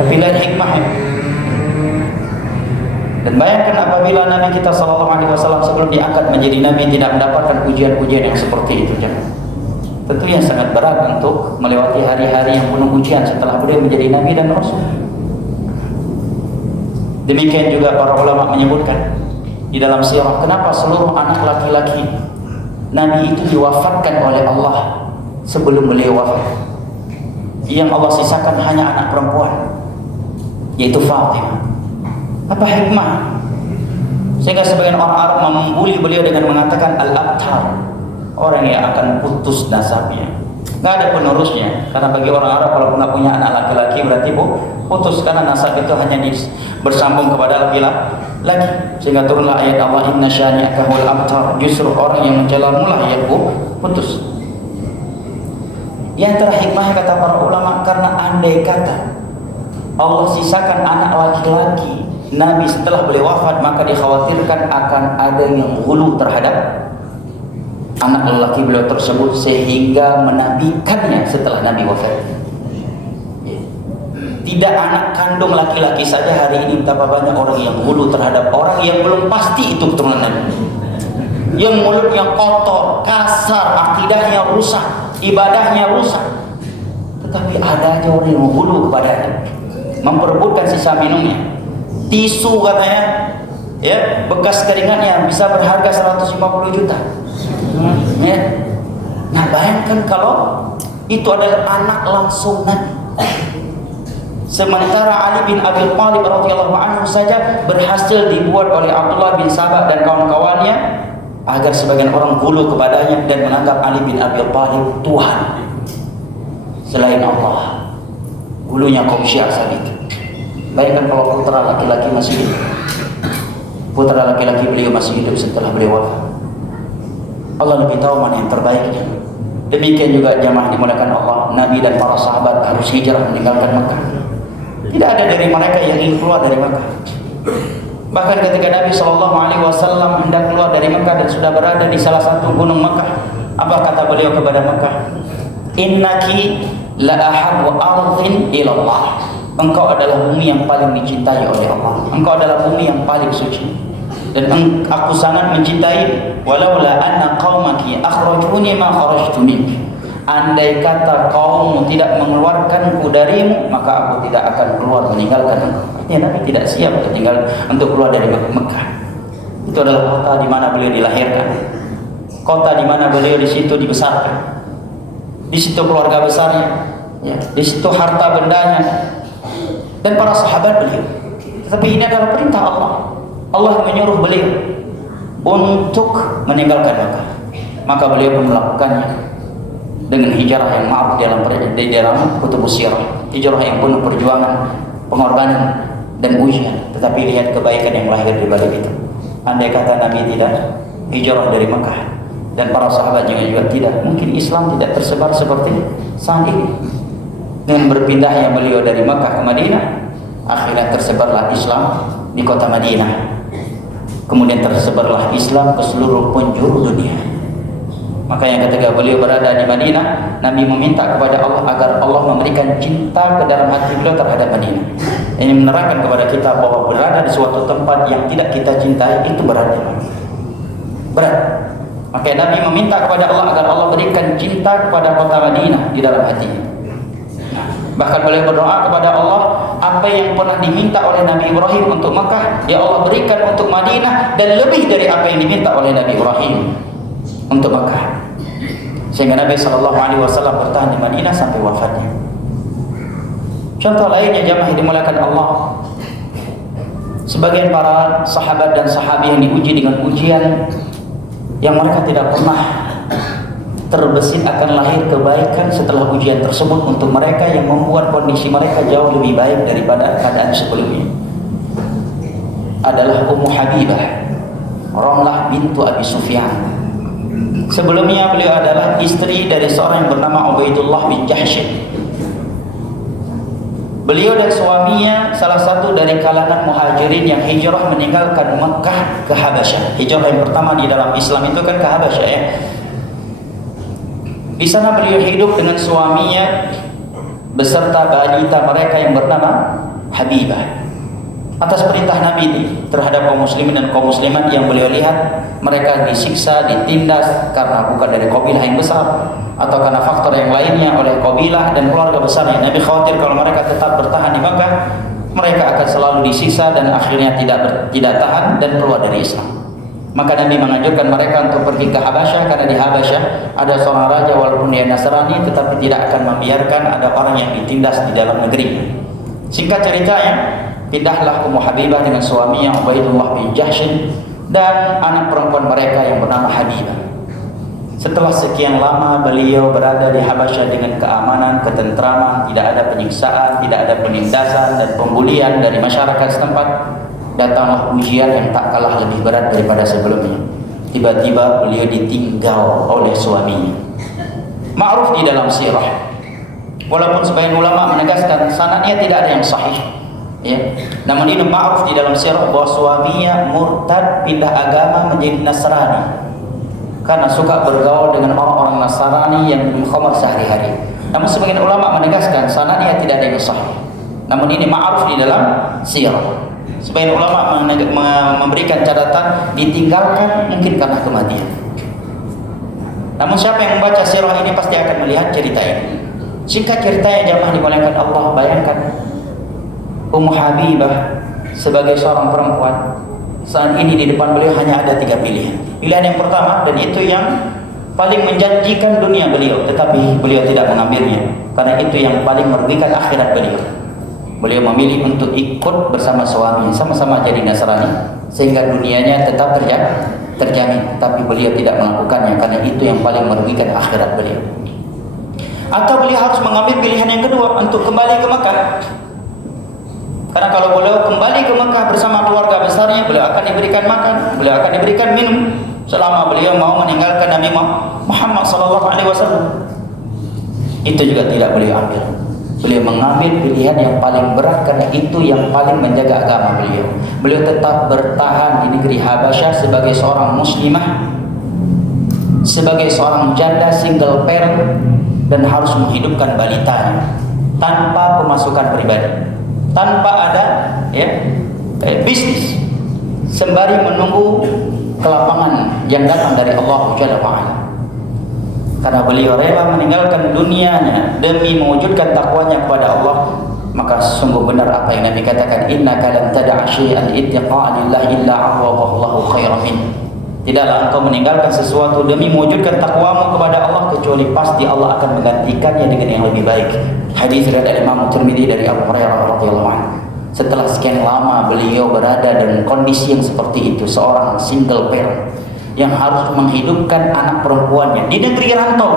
Tapi lihat hikmahnya. Dan bayangkan apabila Nabi kita SAW sebelum diangkat menjadi Nabi tidak mendapatkan ujian-ujian yang seperti itu, tentunya sangat berat untuk melewati hari-hari yang penuh ujian setelah beliau menjadi Nabi dan Rasul. Demikian juga para ulama menyebutkan di dalam sirah, kenapa seluruh anak laki-laki Nabi itu diwafatkan oleh Allah sebelum beliau wafat. Yang Allah sisakan hanya anak perempuan, yaitu Fatimah. Apa hikmah? Sehingga sebagian orang Arab membuli beliau dengan mengatakan al-abtar, orang yang akan putus nasabnya, nggak ada penerusnya. Karena bagi orang Arab kalau pernah punya anak laki-laki berarti putus, karena nasab itu hanya bersambung kepada laki-laki. Sehingga turunlah ayat Allah, inna syani'aka huwal abtar, justru orang yang mencelamu lah yang putus. Yang antara hikmahnya kata para ulama, karena andai kata Allah sisakan anak laki-laki Nabi setelah beliau wafat, maka dikhawatirkan akan ada yang ghulu terhadap anak lelaki beliau tersebut sehingga menabikannya setelah Nabi wafat. Tidak anak kandung laki-laki saja, hari ini betapa banyak orang yang ghulu terhadap orang yang belum pasti itu keturunan Nabi, yang mulutnya kotor, kasar, akidahnya rusak, ibadahnya rusak, tetapi ada aja orang yang ghulu kepadanya, memperebutkan sisa minumnya. Tisu katanya, ya, bekas keringatnya bisa berharga 150 juta. Ya. Nah, bayangkan kalau itu adalah anak langsung Nabi. Sementara Ali bin Abi Thalib radhiyallahu anhu saja berhasil dibuat oleh Abdullah bin Sabah dan kawan-kawannya agar sebagian orang gulu kepadanya dan menganggap Ali bin Abi Thalib Tuhan selain Allah. Gulunya kaum Syiah saat itu. Bayangkan kalau putra laki-laki masih hidup, putra laki-laki beliau masih hidup setelah beliau wafat. Allah lebih tahu mana yang terbaiknya. Demikian juga jamaah dimulakan Allah, Nabi dan para sahabat harus hijrah meninggalkan Mekah. Tidak ada dari mereka yang ingin keluar dari Mekah. Bahkan ketika Nabi SAW hendak keluar dari Mekah dan sudah berada di salah satu gunung Mekah, apa kata beliau kepada Mekah? Innaki la ahabbu ardhin ilallah. Engkau adalah bumi yang paling dicintai oleh Allah. Engkau adalah bumi yang paling suci. Dan aku sangat mencintai. Walaula anna qaumaki akhrajuni ma kharajtu minki. Andai kata kaummu tidak mengeluarkanku darimu, maka aku tidak akan keluar meninggalkan engkau. Artinya Nabi tidak siap untuk keluar dari Mekah. Itu adalah kota di mana beliau dilahirkan, kota di mana beliau di situ dibesarkan, di situ keluarga besarnya, ya, di situ harta bendanya dan para sahabat beliau. Tetapi ini adalah perintah Allah. Allah menyuruh beliau untuk meninggalkan Mekah, maka beliau pun melakukannya dengan hijrah yang ma'ruf di dalam kutubus sirah, hijrah yang penuh perjuangan, pengorbanan dan ujian. Tetapi lihat kebaikan yang lahir di balik itu. Andai kata Nabi tidak hijrah dari Mekah dan para sahabat juga tidak, mungkin Islam tidak tersebar seperti saat ini. Dengan berpindahnya beliau dari Mekah ke Madinah, akhirnya tersebarlah Islam di kota Madinah. Kemudian tersebarlah Islam ke seluruh penjuru dunia. Makanya ketika beliau berada di Madinah, Nabi meminta kepada Allah agar Allah memberikan cinta ke dalam hati beliau terhadap Madinah. Ini menerangkan kepada kita bahwa berada di suatu tempat yang tidak kita cintai itu berat. Makanya Nabi meminta kepada Allah agar Allah berikan cinta kepada kota Madinah di dalam hatinya. Bahkan beliau berdoa kepada Allah, apa yang pernah diminta oleh Nabi Ibrahim untuk Makkah, ya Allah berikan untuk Madinah, dan lebih dari apa yang diminta oleh Nabi Ibrahim untuk Makkah. Sehingga Nabi SAW bertahan di Madinah sampai wafatnya. Contoh lainnya jamaah yang dimuliakan Allah, sebagian para sahabat dan sahabi yang diuji dengan ujian yang mereka tidak pernah terbesit akan lahir kebaikan setelah ujian tersebut untuk mereka, yang membuat kondisi mereka jauh lebih baik daripada keadaan sebelumnya, adalah Ummu Habibah Ramlah bintu Abi Sufyan. Sebelumnya beliau adalah istri dari seorang yang bernama Ubaidullah bin Jahsy. Beliau dan suaminya salah satu dari kalangan muhajirin yang hijrah meninggalkan Mekah ke Habasyah. Hijrah yang pertama di dalam Islam itu kan ke Habasyah, ya. Di sana beliau hidup dengan suaminya beserta balita mereka yang bernama Habibah. Atas perintah Nabi ini terhadap kaum muslimin dan kaum muslimat yang beliau lihat mereka disiksa, ditindas karena bukan dari kabilah yang besar atau karena faktor yang lainnya oleh kabilah dan keluarga besarnya. Nabi khawatir kalau mereka tetap bertahan di Makkah, mereka akan selalu disiksa dan akhirnya tidak tahan dan keluar dari Islam. Maka Nabi menganjurkan mereka untuk pergi ke Habasyah, karena di Habasyah ada seorang raja walaupun dia Nasrani tetapi tidak akan membiarkan ada orang yang ditindas di dalam negeri. Singkat ceritanya, pindahlah Ummu Habibah dengan suaminya Ubaidullah bin Jahsy dan anak perempuan mereka yang bernama Habibah. Setelah sekian lama beliau berada di Habasyah dengan keamanan, ketentraman, tidak ada penyiksaan, tidak ada penindasan dan pembulian dari masyarakat setempat, datanglah ujian yang tak kalah lebih berat daripada sebelumnya. Tiba-tiba beliau ditinggal oleh suaminya. Ma'ruf di dalam sirah, walaupun sebagian ulama menegaskan sanadnya tidak ada yang sahih, ya. Namun ini ma'ruf di dalam sirah bahwa suaminya murtad, pindah agama menjadi Nasrani karena suka bergaul dengan orang-orang Nasrani yang minum khamar sehari-hari. Namun sebagian ulama menegaskan sanadnya tidak ada yang sahih. Namun ini ma'ruf di dalam sirah. Sebagian ulama memberikan catatan ditinggalkan mungkin karena kematian. Namun siapa yang membaca sirah ini pasti akan melihat cerita ini. Singkat ceritanya jamaah dimuliakan Allah, bayangkan Ummu Habibah sebagai seorang perempuan saat ini di depan beliau hanya ada 3 pilihan. Pilihan yang pertama, dan itu yang paling menjanjikan dunia beliau, tetapi beliau tidak mengambilnya karena itu yang paling merugikan akhirat beliau. Beliau memilih untuk ikut bersama suami, sama-sama jadi Nasrani, sehingga dunianya tetap terjamin, tapi beliau tidak melakukannya karena itu yang paling merugikan akhirat beliau. Atau beliau harus mengambil pilihan yang kedua untuk kembali ke Mekah. Karena kalau beliau kembali ke Mekah bersama keluarga besarnya, beliau akan diberikan makan, beliau akan diberikan minum selama beliau mau meninggalkan Nabi Muhammad SAW. Itu juga tidak beliau ambil. Beliau mengambil pilihan yang paling berat karena itu yang paling menjaga agama beliau. Beliau tetap bertahan di negeri Habasyah sebagai seorang muslimah, sebagai seorang janda single parent, dan harus menghidupkan balitanya tanpa pemasukan pribadi, tanpa ada bisnis, sembari menunggu kelapangan yang datang dari Allah Jalla wa'ala. Karena beliau rela meninggalkan dunianya demi mewujudkan takwanya kepada Allah, maka sungguh benar apa yang Nabi katakan, innaka lan tad'a syai'an ittiqa'a lillahi illa 'awwadallahu khairan min. Tidaklah engkau meninggalkan sesuatu demi mewujudkan takwamu kepada Allah kecuali pasti Allah akan menggantikannya dengan yang lebih baik. Hadis riwayat Imam Tirmidzi dari Abu Hurairah radhiyallahu anhu. Setelah sekian lama beliau berada dalam kondisi yang seperti itu, seorang single parent yang harus menghidupkan anak perempuannya di negeri rantau,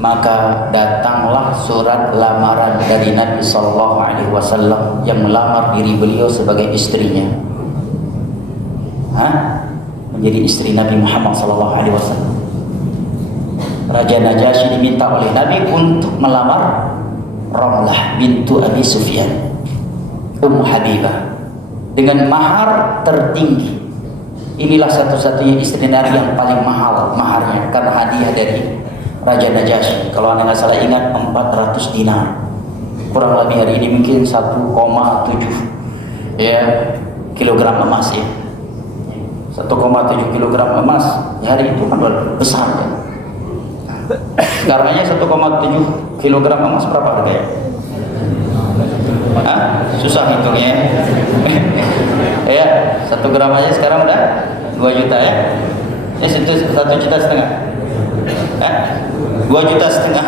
maka datanglah surat lamaran dari Nabi Sallallahu Alaihi Wasallam yang melamar diri beliau sebagai istrinya, menjadi istri Nabi Muhammad Sallallahu Alaihi Wasallam. Raja Najasyi diminta oleh Nabi untuk melamar Ramlah bintu Abi Sufyan, Ummu Habibah, dengan mahar tertinggi. Inilah satu-satunya istri Nabi yang paling mahal maharnya karena hadiah dari Raja Najasyi. Kalau anda nggak salah ingat 400 dinar, kurang lebih hari ini mungkin 1,7 kilogram emas ya. 1,7 kilogram emas ya, hari itu kan besar ya. Sekarangnya 1,7 kilogram emas berapa harganya? Susah hitungnya. Ya, 1 gram aja sekarang udah 2 juta ya. 1,5 juta. 2,5 juta.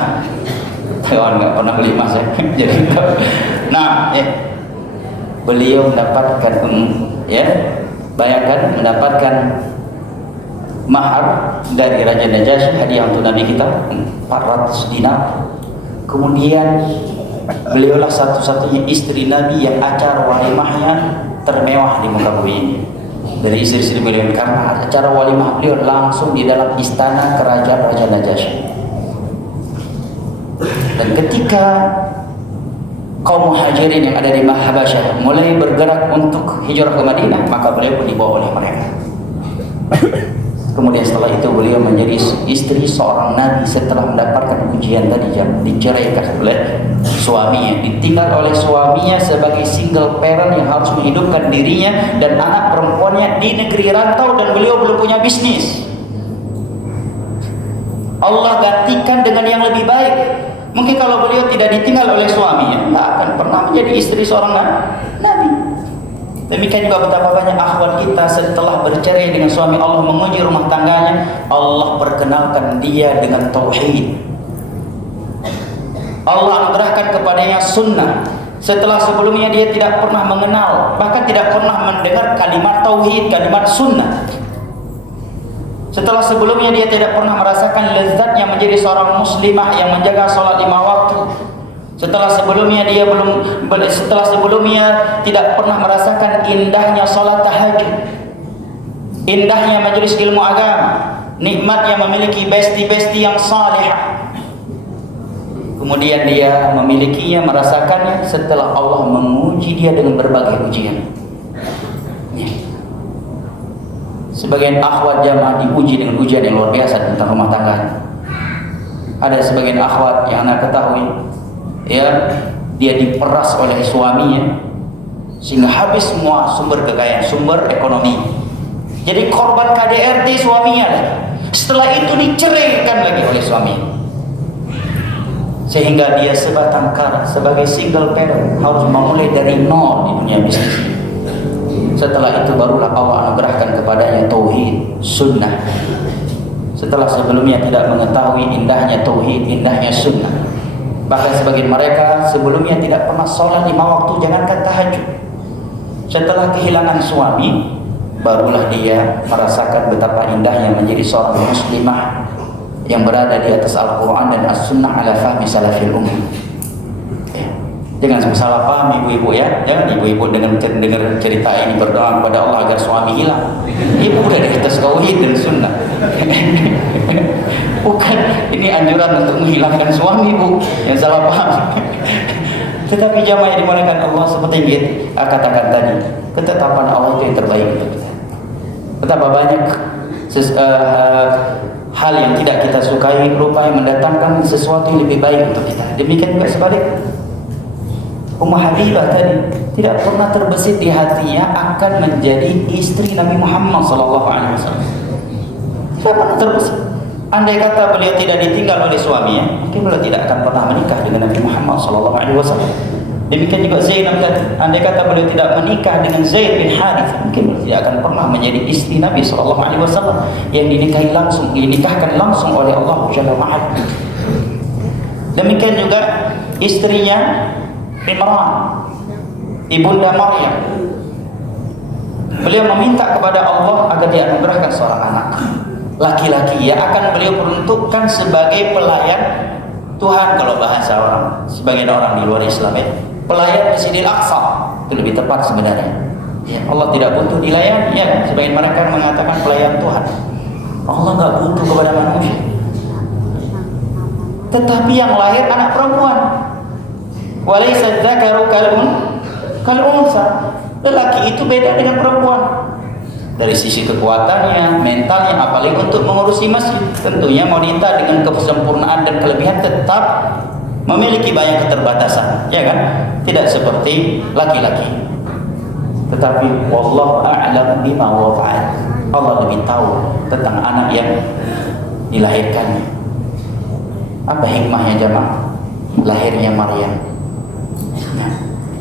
Kawan nggak pernah beli emas ya. Jadi, beliau mendapatkan bayangkan mendapatkan mahar dari Raja Najasyi, hadiah untuk Nabi kita 400 dinar. Kemudian beliaulah satu-satunya istri Nabi yang acara walimahnya termewah di muka bumi ini dari istri-istri beliau, karena acara walimah beliau langsung di dalam istana kerajaan Raja Najasyi. Dan ketika kaum muhajirin yang ada di Habasyah mulai bergerak untuk hijrah ke Madinah, maka beliau pun dibawa oleh mereka. Kemudian setelah itu beliau menjadi istri seorang Nabi setelah mendapatkan ujian tadi, diceraikan oleh suaminya, ditinggal oleh suaminya sebagai single parent yang harus menghidupkan dirinya dan anak perempuannya di negeri rantau, dan beliau belum punya bisnis. Allah gantikan dengan yang lebih baik. Mungkin kalau beliau tidak ditinggal oleh suaminya, tidak akan pernah menjadi istri seorang Nabi. Demikian juga betapa banyak akhwat kita setelah bercerai dengan suami, Allah menguji rumah tangganya, Allah perkenalkan dia dengan tauhid. Allah anugerahkan kepadanya sunnah setelah sebelumnya dia tidak pernah mengenal, bahkan tidak pernah mendengar kalimat tauhid, kalimat sunnah. Setelah sebelumnya dia tidak pernah merasakan lezatnya menjadi seorang muslimah yang menjaga sholat 5 waktu. Setelah sebelumnya tidak pernah merasakan indahnya sholat tahajud, indahnya majelis ilmu agama, nikmatnya memiliki besti-besti yang salihah. Kemudian dia memilikinya, merasakannya setelah Allah menguji dia dengan berbagai ujian. Sebagian akhwat jamaah diuji dengan ujian yang luar biasa tentang rumah tangga. Ada sebagian akhwat yang anda ketahui, dia diperas oleh suaminya sehingga habis semua sumber kekayaan, sumber ekonomi. Jadi korban KDRT suaminya. Setelah itu diceraikan lagi oleh suami, sehingga dia sebatang kara sebagai single parent harus memulai dari nol di dunia bisnis. Setelah itu barulah Allah anugerahkan kepadanya tauhid, sunnah. Setelah sebelumnya tidak mengetahui indahnya tauhid, indahnya sunnah. Bahkan sebagian mereka sebelumnya tidak pernah sholat 5 waktu, jangankan tahajud. Setelah kehilangan suami, barulah dia merasakan betapa indahnya menjadi seorang muslimah yang berada di atas Al-Quran dan As-Sunnah ala fahmi salafil ummah. Jangan salah paham ibu-ibu ya. Jangan ibu-ibu dengan dengar cerita ini berdoa kepada Allah agar suami hilang. Ibu udah di atas tauhid dan sunnah. Bukan, ini anjuran untuk menghilangkan suami, Bu. Yang salah paham. Tetapi jamaah yang dimuliakan Allah, seperti yang kita katakan tadi, ketetapan Allah itu yang terbaik untuk kita. Betapa banyak hal yang tidak kita sukai rupanya mendatangkan sesuatu yang lebih baik untuk kita. Demikian juga sebaliknya. Ummah Habibah tadi tidak pernah terbesit di hatinya akan menjadi istri Nabi Muhammad SAW. Tidak pernah terbesit. Andai kata beliau tidak ditinggal oleh suaminya, mungkin beliau tidak akan pernah menikah dengan Nabi Muhammad SAW. Demikian juga Zainab tadi. Andai kata beliau tidak menikah dengan Zaid bin Harith, mungkin beliau tidak akan pernah menjadi istri Nabi SAW yang dinikahkan langsung oleh Allah Jalla wa'ala. Demikian juga istrinya Imran, ibunda Maryam. Beliau meminta kepada Allah agar dia anugerahkan seorang anak laki-laki yang akan beliau peruntukkan sebagai pelayan Tuhan, kalau bahasa orang sebagian orang di luar Islam ya. Pelayan Masjidil Aqsa itu lebih tepat sebenarnya. Ya, Allah tidak butuh dilayani ya. Sebagian mereka mengatakan pelayan Tuhan. Allah nggak butuh kepada manusia. Tetapi yang lahir anak perempuan. Walaysa dzakaru kal unsa. Lelaki itu beda dengan perempuan. Dari sisi kekuatannya, mentalnya, apalagi untuk mengurusi masjid. Tentunya wanita dengan kesempurnaan dan kelebihan tetap memiliki banyak keterbatasan, ya kan? Tidak seperti laki-laki. Tetapi wallahu a'lam bima wafa'al. Allah lebih tahu tentang anak yang dilahirkannya. Apa hikmahnya jemaah? Lahirnya Maryam. Nah,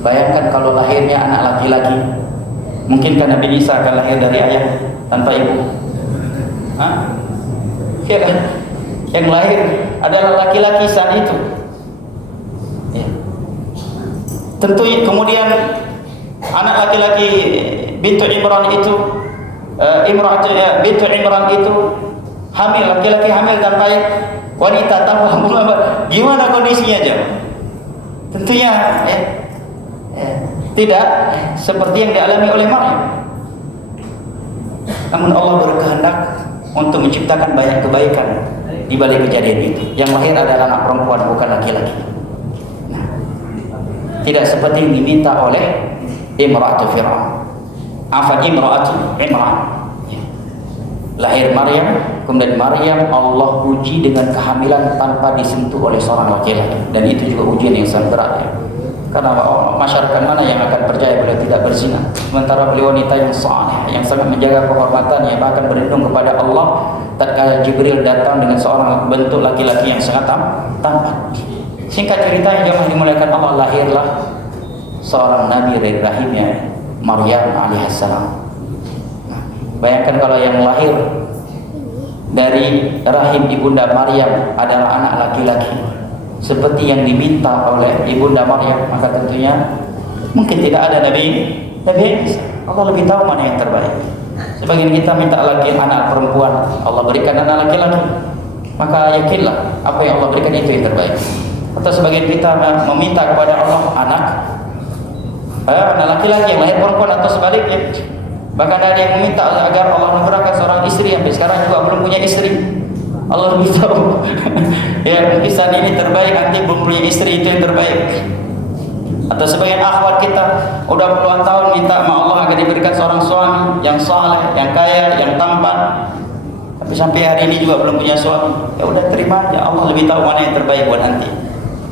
bayangkan kalau lahirnya anak laki-laki, mungkinkah Nabi Isa akan lahir dari ayah tanpa ibu? Hah? Ya kan? Yang lahir adalah laki-laki saat itu. Ya. Tentunya kemudian anak laki-laki bintu Imran itu, bintu Imran itu hamil, laki-laki hamil tanpa wanita tanpa gimana kondisinya jemaah? Tentunya tidak seperti yang dialami oleh Maryam. Namun Allah berkehendak untuk menciptakan banyak kebaikan di balik kejadian itu. Yang lahir adalah anak perempuan, bukan laki-laki. Nah, tidak seperti yang diminta oleh Imra'atu Fir'aun. Imra'atu Imran. Lahir Maryam, kemudian Maryam Allah uji dengan kehamilan tanpa disentuh oleh seorang laki-laki, dan itu juga ujian yang sangat berat ya. Karena masyarakat mana yang akan percaya beliau tidak berzina, sementara beliau wanita yang saleh, yang sangat menjaga kehormatannya, bahkan berlindung kepada Allah tatkala Jibril datang dengan seorang bentuk laki-laki yang sangat tampan. Singkat cerita yang jemaah dimuliakan Allah, lahirlah seorang nabi dari rahimnya Maryam alaihissalam. Bayangkan kalau yang lahir dari rahim ibunda Maryam adalah anak laki-laki seperti yang diminta oleh ibunda Maryam, maka tentunya mungkin tidak ada Nabi Isa. Allah lebih tahu mana yang terbaik. Sebagian kita minta lagi anak perempuan, Allah berikan anak laki-laki, maka yakinlah apa yang Allah berikan itu yang terbaik. Atau sebagian kita meminta kepada Allah anak laki-laki yang lahir perempuan, atau sebaliknya. Bahkan ada yang meminta agar Allah memberikan seorang istri yang sekarang juga belum punya istri. Allah lebih tahu. Ya, mungkin saat ini terbaik, nanti belum punya istri itu yang terbaik. Atau sebagian akhwat kita udah puluhan tahun minta sama Allah agar diberikan seorang suami yang saleh, yang kaya, yang tampan, tapi sampai hari ini juga belum punya suami. Ya udah, terima aja, Allah lebih tahu mana yang terbaik buat nanti.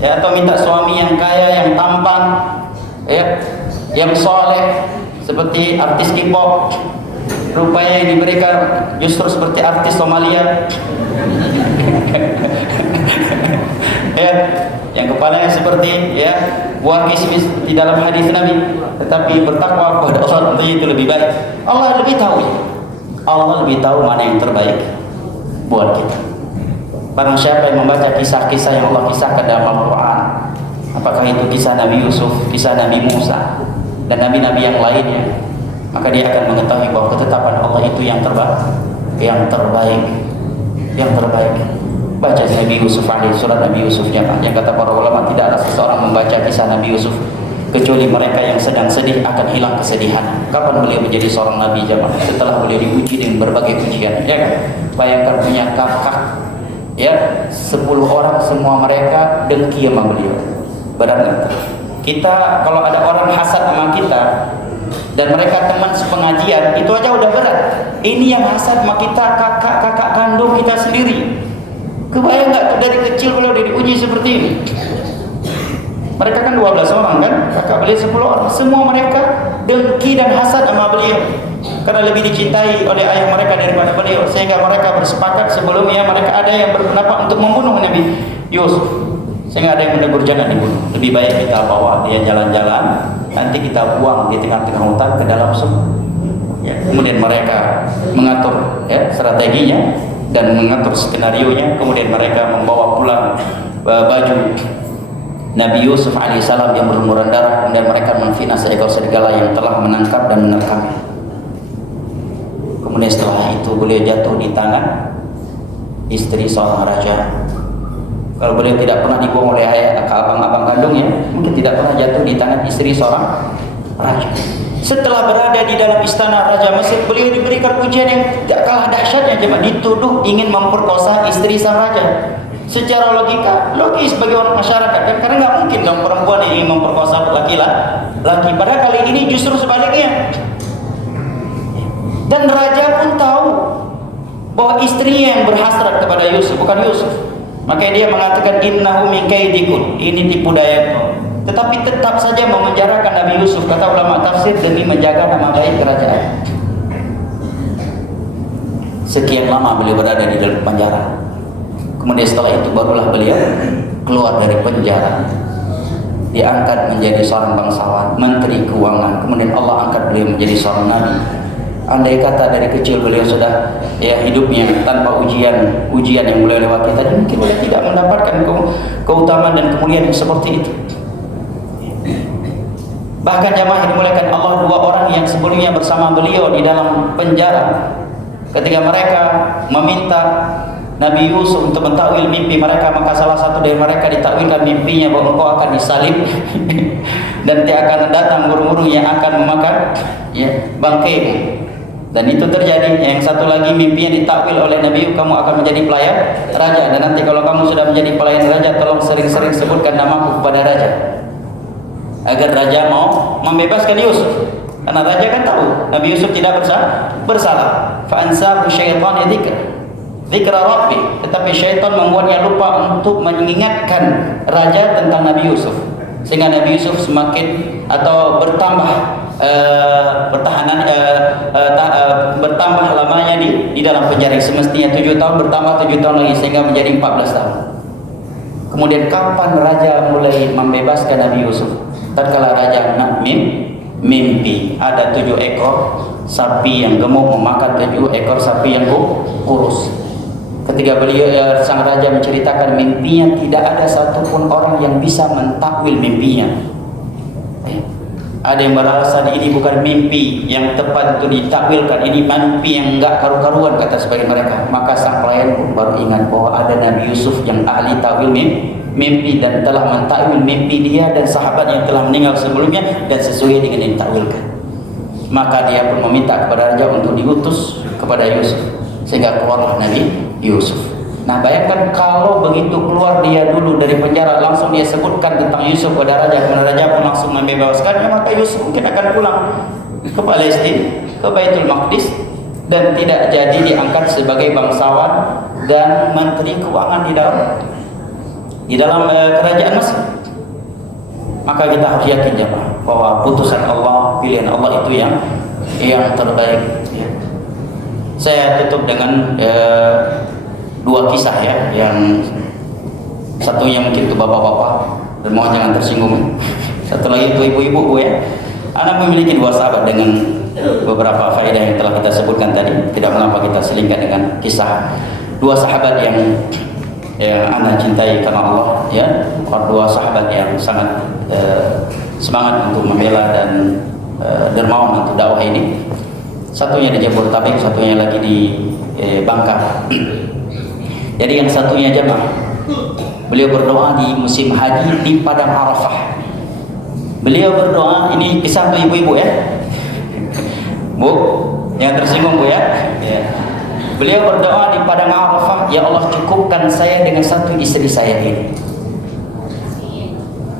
Ya, atau minta suami yang kaya, yang tampan, ya, yang saleh, seperti artis K-pop, rupanya yang diberikan justru seperti artis Somalia. Ya, yang kepalanya seperti ya buah kismis di dalam hadis Nabi, tetapi bertakwa kepada Allah tentunya itu lebih baik. Allah lebih tahu. Allah lebih tahu mana yang terbaik buat kita. Barang siapa yang membaca kisah-kisah yang Allah kisahkan dalam Al-Quran, apakah itu kisah Nabi Yusuf, kisah Nabi Musa, dan nabi-nabi yang lainnya, maka dia akan mengetahui bahwa ketetapan Allah itu yang terbaik, yang terbaik, yang terbaik. Baca Nabi Yusuf alaihi surat Nabi Yusuf yang kata para ulama tidak ada seseorang membaca kisah Nabi Yusuf kecuali mereka yang sedang sedih akan hilang kesedihan. Kapan beliau menjadi seorang nabi jemaah? Setelah beliau diuji dengan berbagai ujian, ya kan? Bayangkan punya kakak, ya 10 orang semua mereka dengki sama beliau. Benar nggak? Kita kalau ada orang hasad sama kita dan mereka teman sepengajian, itu aja udah berat. Ini yang hasad sama kita kakak kandung kita sendiri. Kebayang nggak tuh dari kecil beliau diuji seperti ini? Mereka kan 12 orang kan, kakak beliau 10 orang. Semua mereka dengki dan hasad sama beliau karena lebih dicintai oleh ayah mereka daripada beliau, sehingga mereka bersepakat sebelumnya mereka ada yang berpendapat untuk membunuh Nabi Yusuf. Sehingga ada yang menegur jangan dibunuh, lebih baik kita bawa dia jalan-jalan, nanti kita buang di tengah-tengah hutan ke dalam sumur. Ya, kemudian mereka mengatur ya strateginya dan mengatur skenario-nya. Kemudian mereka membawa pulang baju Nabi Yusuf alaihissalam yang berlumuran darah. Kemudian mereka memfitnah seekor serigala yang telah menangkap dan menerkamnya. Kemudian setelah itu beliau jatuh di tangan istri seorang raja. Kalau beliau tidak pernah dibuang oleh ayah abang-abang kandungnya, mungkin tidak pernah jatuh di tangan istri seorang raja. Setelah berada di dalam istana Raja Mesir, beliau diberikan ujian yang tidak kalah dahsyatnya, cuma dituduh ingin memperkosa istri sang raja. Secara logis bagi orang masyarakat kan, karena nggak mungkin dong perempuan yang ingin memperkosa laki-laki. Padahal kali ini justru sebaliknya. Dan raja pun tahu bahwa istrinya yang berhasrat kepada Yusuf, bukan Yusuf. Makanya dia mengatakan innahu min kaidikun, ini tipu daya kau. Tetapi tetap saja memenjarakan Nabi Yusuf, kata ulama tafsir, demi menjaga nama baik kerajaan. Sekian lama beliau berada di dalam penjara. Kemudian setelah itu barulah beliau keluar dari penjara, diangkat menjadi seorang bangsawan, menteri keuangan. Kemudian Allah angkat beliau menjadi seorang nabi. Andai kata dari kecil beliau sudah ya hidupnya tanpa ujian yang beliau lewati tadi, mungkin beliau tidak mendapatkan keutamaan dan kemuliaan seperti itu. Bahkan jamaah yang dimuliakan Allah, 2 orang yang sebelumnya bersama beliau di dalam penjara, ketika mereka meminta Nabi Yusuf untuk mentakwil mimpi mereka, maka salah satu dari mereka ditakwilkan mimpinya bahwa engkau akan disalib dan dia akan datang burung-burung yang akan memakan ya bangkaimu. Dan itu terjadi. Yang satu lagi mimpinya ditakwil oleh Nabi, kamu akan menjadi pelayan raja, dan nanti kalau kamu sudah menjadi pelayan raja, tolong sering-sering sebutkan namaku kepada raja, agar raja mau membebaskan Yusuf. Karena raja kan tahu Nabi Yusuf tidak bersalah. Fa ansahu syaitan dzikra rabbi, tetapi syaitan membuatnya lupa untuk mengingatkan raja tentang Nabi Yusuf, sehingga Nabi Yusuf semakin atau bertambah bertambah lamanya di dalam penjara. Semestinya 7 tahun bertambah 7 tahun lagi sehingga menjadi 14 tahun. Kemudian kapan raja mulai membebaskan Nabi Yusuf? Tatkala raja mimpi ada 7 ekor sapi yang gemuk memakan 7 ekor sapi yang kurus. Ketika beliau sang raja menceritakan mimpinya, tidak ada satupun orang yang bisa mentakwil mimpinya. Ada yang beralasan ini bukan mimpi yang tepat untuk ditakwilkan, ini mimpi yang enggak karu-karuan, kata sebagian mereka. Maka sang pelayan pun baru ingat bahwa ada Nabi Yusuf yang ahli takwil mimpi dan telah mentakwil mimpi dia dan sahabat yang telah meninggal sebelumnya dan sesuai dengan yang ditakwilkan. Maka dia pun meminta kepada raja untuk diutus kepada Yusuf, sehingga keluarlah Nabi Yusuf. Nah, bayangkan kalau begitu keluar dia dulu dari penjara, langsung dia sebutkan tentang Yusuf pada raja, kemudian raja pun langsung membebaskannya, maka Yusuf mungkin akan pulang ke Palestina, ke Baitul Maqdis, dan tidak jadi diangkat sebagai bangsawan dan menteri keuangan di dalam kerajaan Mesir. Maka kita harus yakin jemaah bahwa putusan Allah, pilihan Allah itu yang terbaik. Saya tutup dengan 2 kisah ya, yang satunya mungkin untuk bapak-bapak dan mohon jangan tersinggung. Satu lagi untuk ibu-ibu ya. Anak memiliki 2 sahabat dengan beberapa faedah yang telah kita sebutkan tadi. Tidak mengapa kita selingkan dengan kisah 2 sahabat yang anak cintai karena Allah ya. 2 sahabat yang sangat semangat untuk membela dan dermawan untuk dakwah ini. Satunya di Jabodetabek, satunya lagi di Bangka. Jadi yang satunya jamaah, beliau berdoa di musim haji di Padang Arafah. Beliau berdoa, ini kisah untuk ibu-ibu ya, Bu, yang tersinggung Bu ya. Beliau berdoa di Padang Arafah, ya Allah cukupkan saya dengan satu istri saya ini.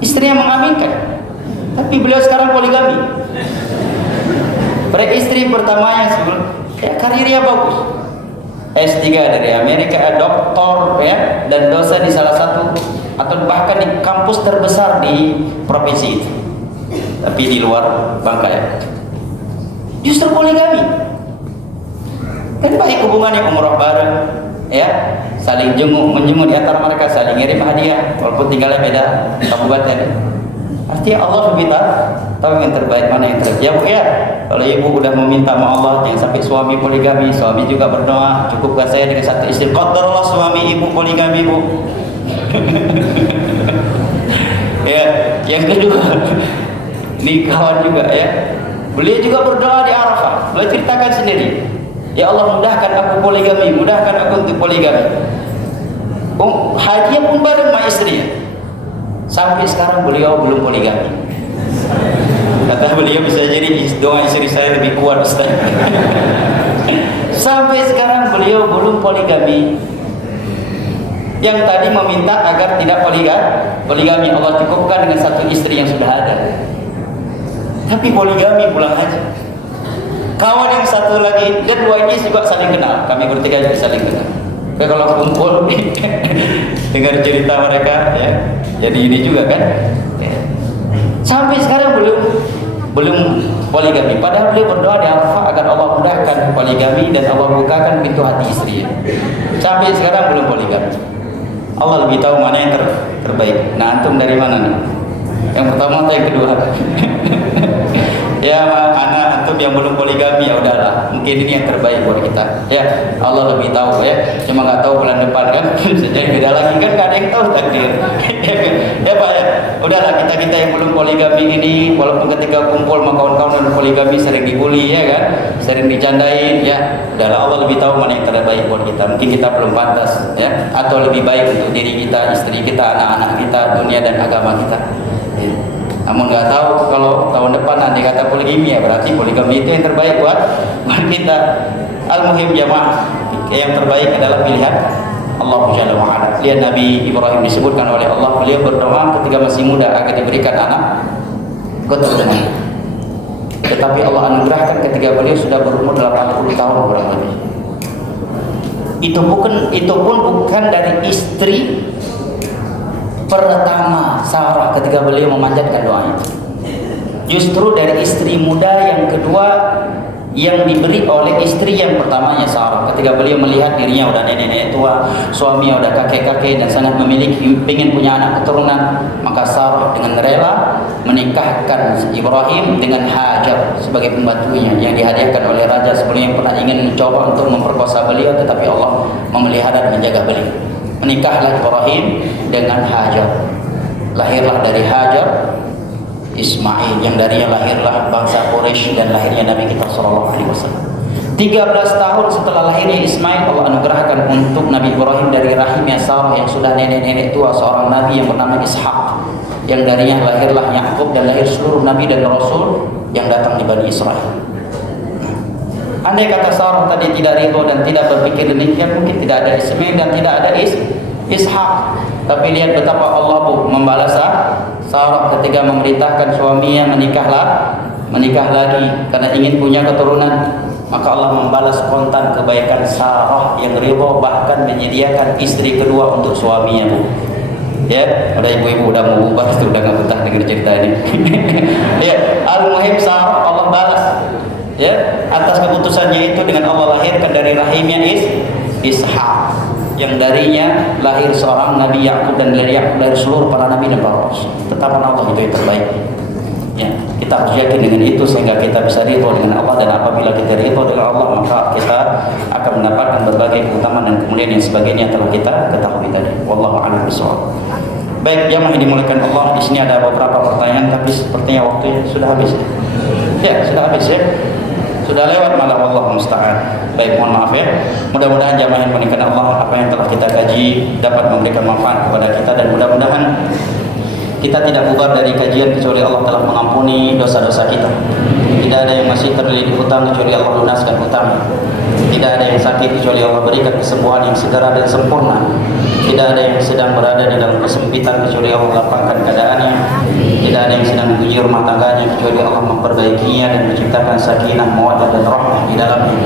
Istrinya mengaminkan, tapi beliau sekarang poligami. Pada istri pertamanya sebelum karirnya bagus, S3 dari Amerika, doktor ya, dan dosen di salah satu atau bahkan di kampus terbesar di provinsi itu, tapi di luar Bangka ya. Justru poligami. Kan baik hubungannya, umroh bareng ya, saling menjenguk di antara mereka, saling ngirim hadiah walaupun tinggalnya beda kabupaten. Artinya Allah lebih tahu yang terbaik, mana yang terbaik ya Bu ya. Kalau ibu udah meminta sama Allah jangan sampai suami poligami, suami juga berdoa cukupkan saya dengan satu istri. Qadarullah suami ibu poligami Bu. Ya, yang kedua ini kawan juga ya, beliau juga berdoa di Arafah. Beliau ceritakan sendiri, ya Allah mudahkan aku poligami, mudahkan aku untuk poligami. Haji pun bareng sama istrinya. Sampai sekarang beliau belum poligami. Kata beliau, bisa jadi doa istri saya lebih kuat Ustaz. Sampai sekarang beliau belum poligami. Yang tadi meminta agar tidak poligami, Allah cukupkan dengan satu istri yang sudah ada. Tapi poligami pulang haji. Kawan yang satu lagi, dan dua ini juga saling kenal. Kami bertiga juga saling kenal. Tapi kalau kumpul dengar cerita mereka ya, jadi ini juga kan ya. Sampai sekarang belum poligami, padahal beliau berdoa di Arafah agar Allah mudahkan poligami dan Allah bukakan pintu hati istrinya. Sampai sekarang belum poligami. Allah lebih tahu mana yang terbaik. Nah, antum dari mana nih? Yang pertama atau yang kedua? Ya, anak antum yang belum poligami, ya udahlah, mungkin ini yang terbaik buat kita. Ya, Allah lebih tahu ya. Cuma nggak tahu bulan depan kan. Jadi beda lagi kan, nggak ada yang tahu takdir. Ya Pak ya. Udahlah, kita yang belum poligami ini, walaupun ketika kumpul sama kawan-kawan dan poligami sering dibully ya kan, sering dicandain ya. Udahlah, Allah lebih tahu mana yang terbaik buat kita. Mungkin kita belum pantas ya, atau lebih baik untuk diri kita, istri kita, anak-anak kita, dunia dan agama kita. Ya. Namun nggak tahu kalau tahun depan nanti kata poligami, ya berarti poligami itu yang terbaik buat kita. Al-muhim jamaah, yang terbaik adalah pilihan Allah Jalla wa Ala. Lihat Nabi Ibrahim disebutkan oleh Allah, beliau berdoa ketika masih muda agar diberikan anak keturunan. Tetapi Allah anugerahkan ketika beliau sudah berumur 80 tahun kurang lebih. Itu pun bukan dari istri pertama Sarah ketika beliau memanjatkan doa itu. Justru dari istri muda yang kedua yang diberi oleh istri yang pertamanya Sarah. Ketika beliau melihat dirinya udah nenek-nenek tua, suaminya udah kakek-kakek dan sangat memiliki, ingin punya anak keturunan, maka Sarah dengan rela menikahkan Ibrahim dengan Hajar sebagai pembantunya yang dihadiahkan oleh raja sebelumnya yang pernah ingin mencoba untuk memperkosa beliau, tetapi Allah memelihara dan menjaga beliau. Menikahlah Ibrahim dengan Hajar. Lahirlah dari Hajar Ismail, yang darinya lahirlah bangsa Quraisy dan lahirnya Nabi kita sallallahu alaihi wasallam. 13 tahun setelah lahirnya Ismail, Allah anugerahkan untuk Nabi Ibrahim dari rahimnya Sarah yang sudah nenek-nenek tua seorang nabi yang bernama Ishak, yang darinya lahirlah Yakub dan lahir seluruh nabi dan rasul yang datang di Bani Israel. Andai kata Sarah tadi tidak ridho dan tidak berpikir demikian, mungkin tidak ada Ismail dan tidak ada Ishak. Tapi lihat betapa Allah membalas Sarah ketika memerintahkan suaminya menikah lagi karena ingin punya keturunan. Maka Allah membalas kontan kebaikan Sarah yang ridho, bahkan menyediakan istri kedua untuk suaminya, Bu. Ya, ada ibu-ibu udah mau ubah, udah nggak betah dengar cerita ini. Ya, al-muhim Sarah Allah balas ya atas keputusannya itu dengan Allah lahirkan dari rahimnya Ishak, yang darinya lahir seorang Nabi Yakub dan dari Yakub dari seluruh para nabi dan para rasul. Tetapan Allah itu yang terbaik. Ya, kita harus yakin dengan itu sehingga kita bisa ridho dengan Allah, dan apabila kita ridho dengan Allah maka kita akan mendapatkan berbagai keutamaan dan kemuliaan yang sebagainya telah kita ketahui tadi. Wallahu a'lam bishawab. Baik, jamaah yang dimuliakan Allah, di sini ada beberapa pertanyaan tapi sepertinya waktunya sudah habis. Ya, sudah habis ya. Sudah lewat malah, Allah musta'an. Baik, mohon maaf ya. Mudah-mudahan jamaah yang dimuliakan Allah, apa yang telah kita kaji dapat memberikan manfaat kepada kita, dan mudah-mudahan kita tidak bubar dari kajian kecuali Allah telah mengampuni dosa-dosa kita. Tidak ada yang masih terlilit hutang kecuali Allah lunaskan hutang. Tidak ada yang sakit kecuali Allah berikan kesembuhan yang segera dan sempurna. Tidak ada yang sedang berada di dalam kesempitan kecuali Allah lapangkan keadaannya. Tidak ada yang sedang menguji rumah tangganya kecuali Allah memperbaikinya dan menciptakan sakinah, mawaddah dan rahmah di dalamnya.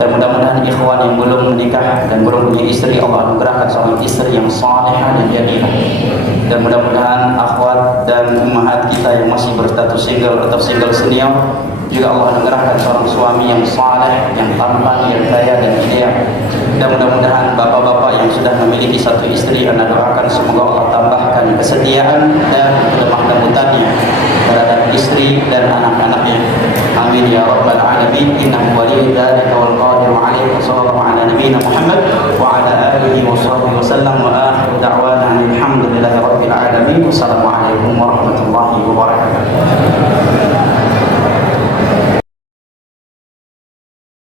Dan mudah-mudahan ikhwan yang belum menikah dan belum punya istri, Allah anugerahkan seorang istri yang salihah dan jadilah. Dan mudah-mudahan akhwat dan ummahat kita yang masih berstatus single atau single senior juga Allah anugerahkan seorang suami yang saleh, yang tampan, yang kaya dan ideal. Dan mudah-mudahan bapak-bapak yang sudah memiliki satu istri, anda doakan semoga Allah tambahkan kesetiaan dan kelemah lembutannya terhadap istri dan anak-anaknya. Amin ya rabbal alamin. Innahu waliyyu dzalika wal qadiru alaihi. Sallallahu ala nabiyyina Muhammad